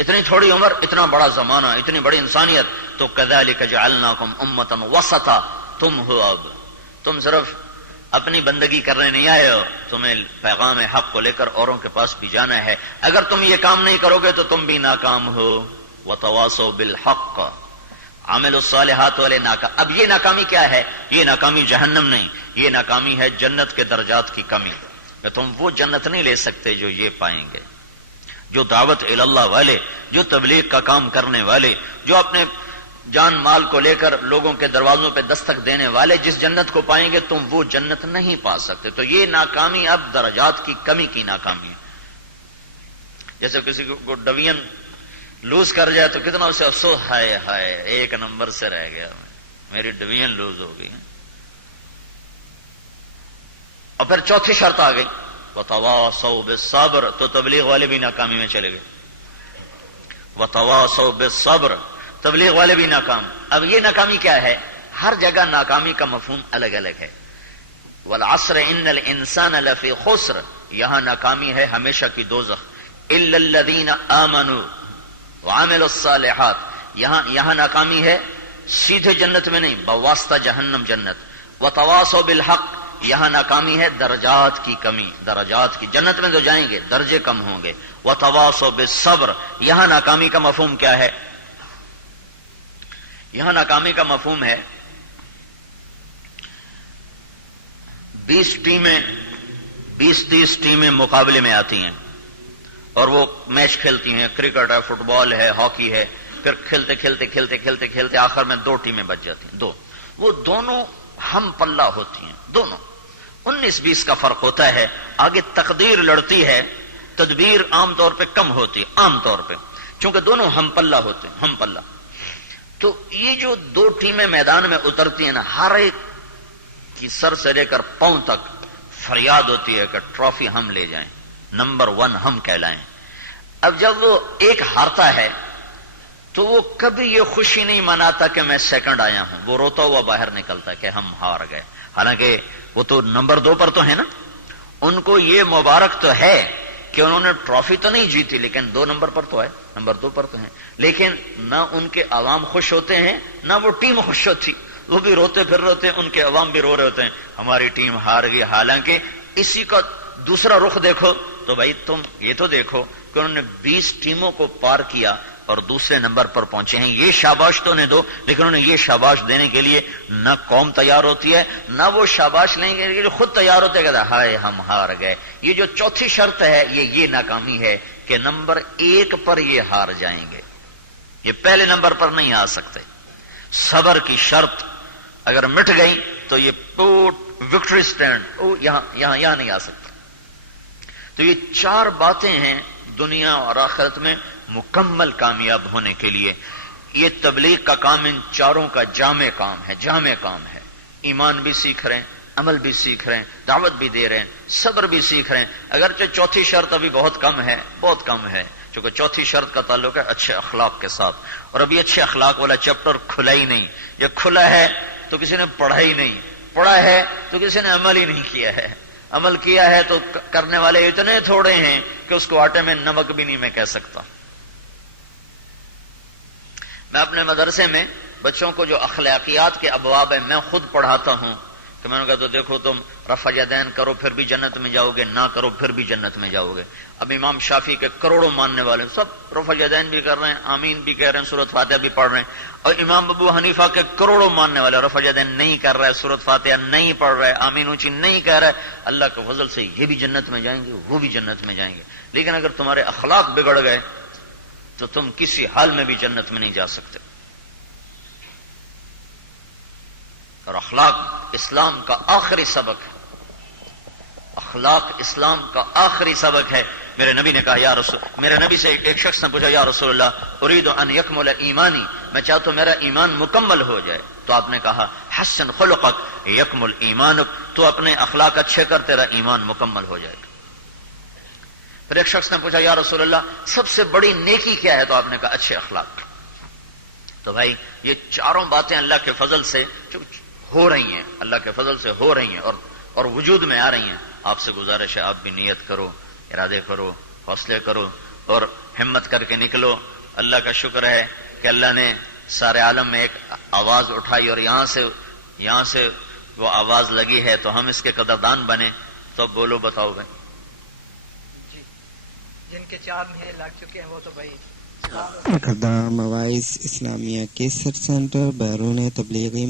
اتنی تھوڑی عمر، اتنا بڑا زمانہ، اتنی بڑی انسانیت۔ تو کذالک جعلناکم امۃ وسطا، تم ہو اب، تم صرف اپنی بندگی کرنے نہیں آئے ہو، تمہیں پیغام حق کو لے کر اوروں کے پاس بھی جانا ہے۔ اگر تم یہ کام نہیں کرو گے تو تم بھی ناکام ہو۔ وتواصوا بالحق، عامل الصالحات والے ناکام۔ اب یہ ناکامی کیا ہے؟ یہ ناکامی جہنم نہیں، یہ ناکامی ہے جنت کے درجات کی کمی، کہ تم وہ جنت نہیں لے سکتے جو یہ پائیں گے۔ جو دعوت اللہ والے، جو تبلیغ کا کام کرنے والے، جو اپنے جان مال کو لے کر لوگوں کے دروازوں پہ دستک دینے والے جس جنت کو پائیں گے تم وہ جنت نہیں پا سکتے۔ تو یہ ناکامی اب درجات کی کمی کی ناکامی ہے۔ جیسے کسی کو ڈویژن لوز کر جائے تو کتنا اسے افسوس، ہائے ہائے 1 نمبر سے رہ گیا، میری ڈویژن لوز ہو گئی۔ اور پھر چوتھی شرط آ گئی، وتواصوا بالصبر، تو تبلیغ والے بھی ناکامی میں چلے گئے۔ وتواصوا بالصبر، تبلیغ والے بھی ناکام۔ اب یہ ناکامی کیا ہے؟ ہر جگہ ناکامی کا مفہوم الگ الگ ہے۔ والعصر ان الانسان لفی خسر، یہاں ناکامی ہے ہمیشہ کی دوزخ۔ الا الذین آمنوا وعملوا الصالحات، یہاں ناکامی ہے سیدھے جنت میں نہیں، بواسطہ جہنم جنت۔ وتواصوا بالحق، یہاں ناکامی ہے درجات کی کمی، درجات کی، جنت میں تو جائیں گے درجے کم ہوں گے۔ وتواصوا بالصبر، یہاں ناکامی کا مفہوم کیا ہے؟ یہاں ناکامی کا مفہوم ہے 20-30 ٹیمیں مقابلے میں آتی ہیں اور وہ میچ کھیلتی ہیں، کرکٹ ہے، فٹ بال ہے، ہاکی ہے، پھر کھیلتے آخر میں 2 ٹیمیں بچ جاتی ہیں، 2، وہ دونوں ہم پلہ ہوتی ہیں، دونوں 19-20 کا فرق ہوتا ہے۔ آگے تقدیر لڑتی ہے، تدبیر عام طور پہ کم ہوتی ہے، عام طور پہ، چونکہ دونوں ہم پلہ ہوتے ہیں، ہم پلہ۔ تو یہ جو 2 ٹیمیں میدان میں اترتی ہیں نا، ہر ایک کی سر سے لے کر پاؤں تک فریاد ہوتی ہے کہ ٹرافی ہم لے جائیں، نمبر 1 ہم کہلائیں۔ اب جب وہ ایک ہارتا ہے تو وہ کبھی یہ خوشی نہیں مناتا کہ میں سیکنڈ آیا ہوں، وہ روتا ہوا باہر نکلتا ہے کہ ہم ہار گئے، حالانکہ وہ تو نمبر 2 پر تو ہے نا۔ ان کو یہ مبارک تو ہے کہ انہوں نے ٹرافی تو نہیں جیتی، لیکن 2 نمبر پر تو ہے، نمبر 2 پر تو ہیں۔ لیکن نہ ان کے عوام خوش ہوتے ہیں نہ وہ ٹیم خوش ہوتی، وہ بھی روتے پھر روتے، ان کے عوام بھی رو رہے ہوتے ہیں ہماری ٹیم ہار گئی۔ حالانکہ اسی کا دوسرا رخ دیکھو تو بھائی تم یہ تو دیکھو کہ انہوں نے 20 ٹیموں کو پار کیا اور دوسرے نمبر پر پہنچے ہیں، یہ شاباش تو انہیں دو۔ لیکن انہیں یہ شاباش دینے کے لیے نہ قوم تیار ہوتی ہے، نہ وہ شاباش لیں گے، خود تیار ہوتے کہتے ہیں ہائے ہم ہار گئے۔ یہ جو چوتھی شرط ہے یہ ناکامی ہے کہ نمبر 1 پر یہ ہار جائیں گے، یہ پہلے نمبر پر نہیں آ سکتے۔ صبر کی شرط اگر مٹ گئی تو یہ وکٹری سٹینڈ یہاں نہیں آ سکتا۔ تو یہ 4 باتیں ہیں دنیا اور آخرت میں مکمل کامیاب ہونے کے لیے۔ یہ تبلیغ کا کام ان 4 کا جامع کام ہے۔ ایمان بھی سیکھ رہے ہیں، عمل بھی سیکھ رہے ہیں، دعوت بھی دے رہے ہیں، صبر بھی سیکھ رہے ہیں۔ اگرچہ چوتھی شرط ابھی بہت کم ہے، چونکہ چوتھی شرط کا تعلق ہے اچھے اخلاق کے ساتھ، اور ابھی اچھے اخلاق والا چیپٹر کھلا ہی نہیں۔ یہ کھلا ہے تو کسی نے پڑھا ہی نہیں، پڑھا ہے تو کسی نے عمل ہی نہیں کیا ہے، عمل کیا ہے تو کرنے والے اتنے تھوڑے ہیں کہ اس کو آٹے میں نمک بھی نہیں میں کہہ سکتا۔ میں اپنے مدرسے میں بچوں کو جو اخلاقیات کے ابواب ہیں میں خود پڑھاتا ہوں، کہ میں نے کہا تو دیکھو تم رفع یدین کرو پھر بھی جنت میں جاؤ گے، نہ کرو پھر بھی جنت میں جاؤ گے۔ اب امام شافعی کے کروڑوں ماننے والے سب رفع یدین بھی کر رہے ہیں، آمین بھی کہہ رہے ہیں، سورۃ فاتحہ بھی پڑھ رہے ہیں، اور امام ابو حنیفہ کے کروڑوں ماننے والے رفع یدین نہیں کر رہے، سورۃ فاتحہ نہیں پڑھ رہے، آمین اونچی نہیں کہہ رہے۔ اللہ کے فضل سے یہ بھی جنت میں جائیں گے، وہ بھی جنت میں جائیں گے۔ لیکن اگر تمہارے اخلاق بگڑ گئے تو تم کسی حال میں بھی جنت میں نہیں جا سکتے۔ اور اخلاق اسلام کا آخری سبق ہے، اخلاق اسلام کا آخری سبق ہے۔ میرے نبی نے کہا میرے نبی سے ایک شخص نے پوچھا یا رسول اللہ اريد ان يكمل ایمانی، میں چاہتا ہوں میرا ایمان مکمل ہو جائے. تو آپ نے کہا حسن خلقک یکمل ایمانک، تو اپنے اخلاق اچھے کر تیرا ایمان مکمل ہو جائے گا. پھر ایک شخص نے پوچھا یا رسول اللہ سب سے بڑی نیکی کیا ہے؟ تو آپ نے کہا اچھے اخلاق. تو بھائی یہ چاروں باتیں اللہ کے فضل سے ہو رہی ہیں، اللہ کے فضل سے ہو رہی ہیں اور وجود میں آ رہی ہیں. آپ سے گزارش ہے آپ بھی نیت کرو، ارادے کرو، حوصلے کرو اور ہمت کر کے نکلو. اللہ کا شکر ہے کہ اللہ نے سارے عالم میں ایک آواز اٹھائی اور یہاں سے وہ آواز لگی ہے تو ہم اس کے قدردان بنے. تو بولو بتاؤ بھائی. جی جن کے 4 مہینے لگ چکے ہیں وہ تو بھائی مواعظ اسلامیہ کیسٹ سینٹر بیرون تبلیغی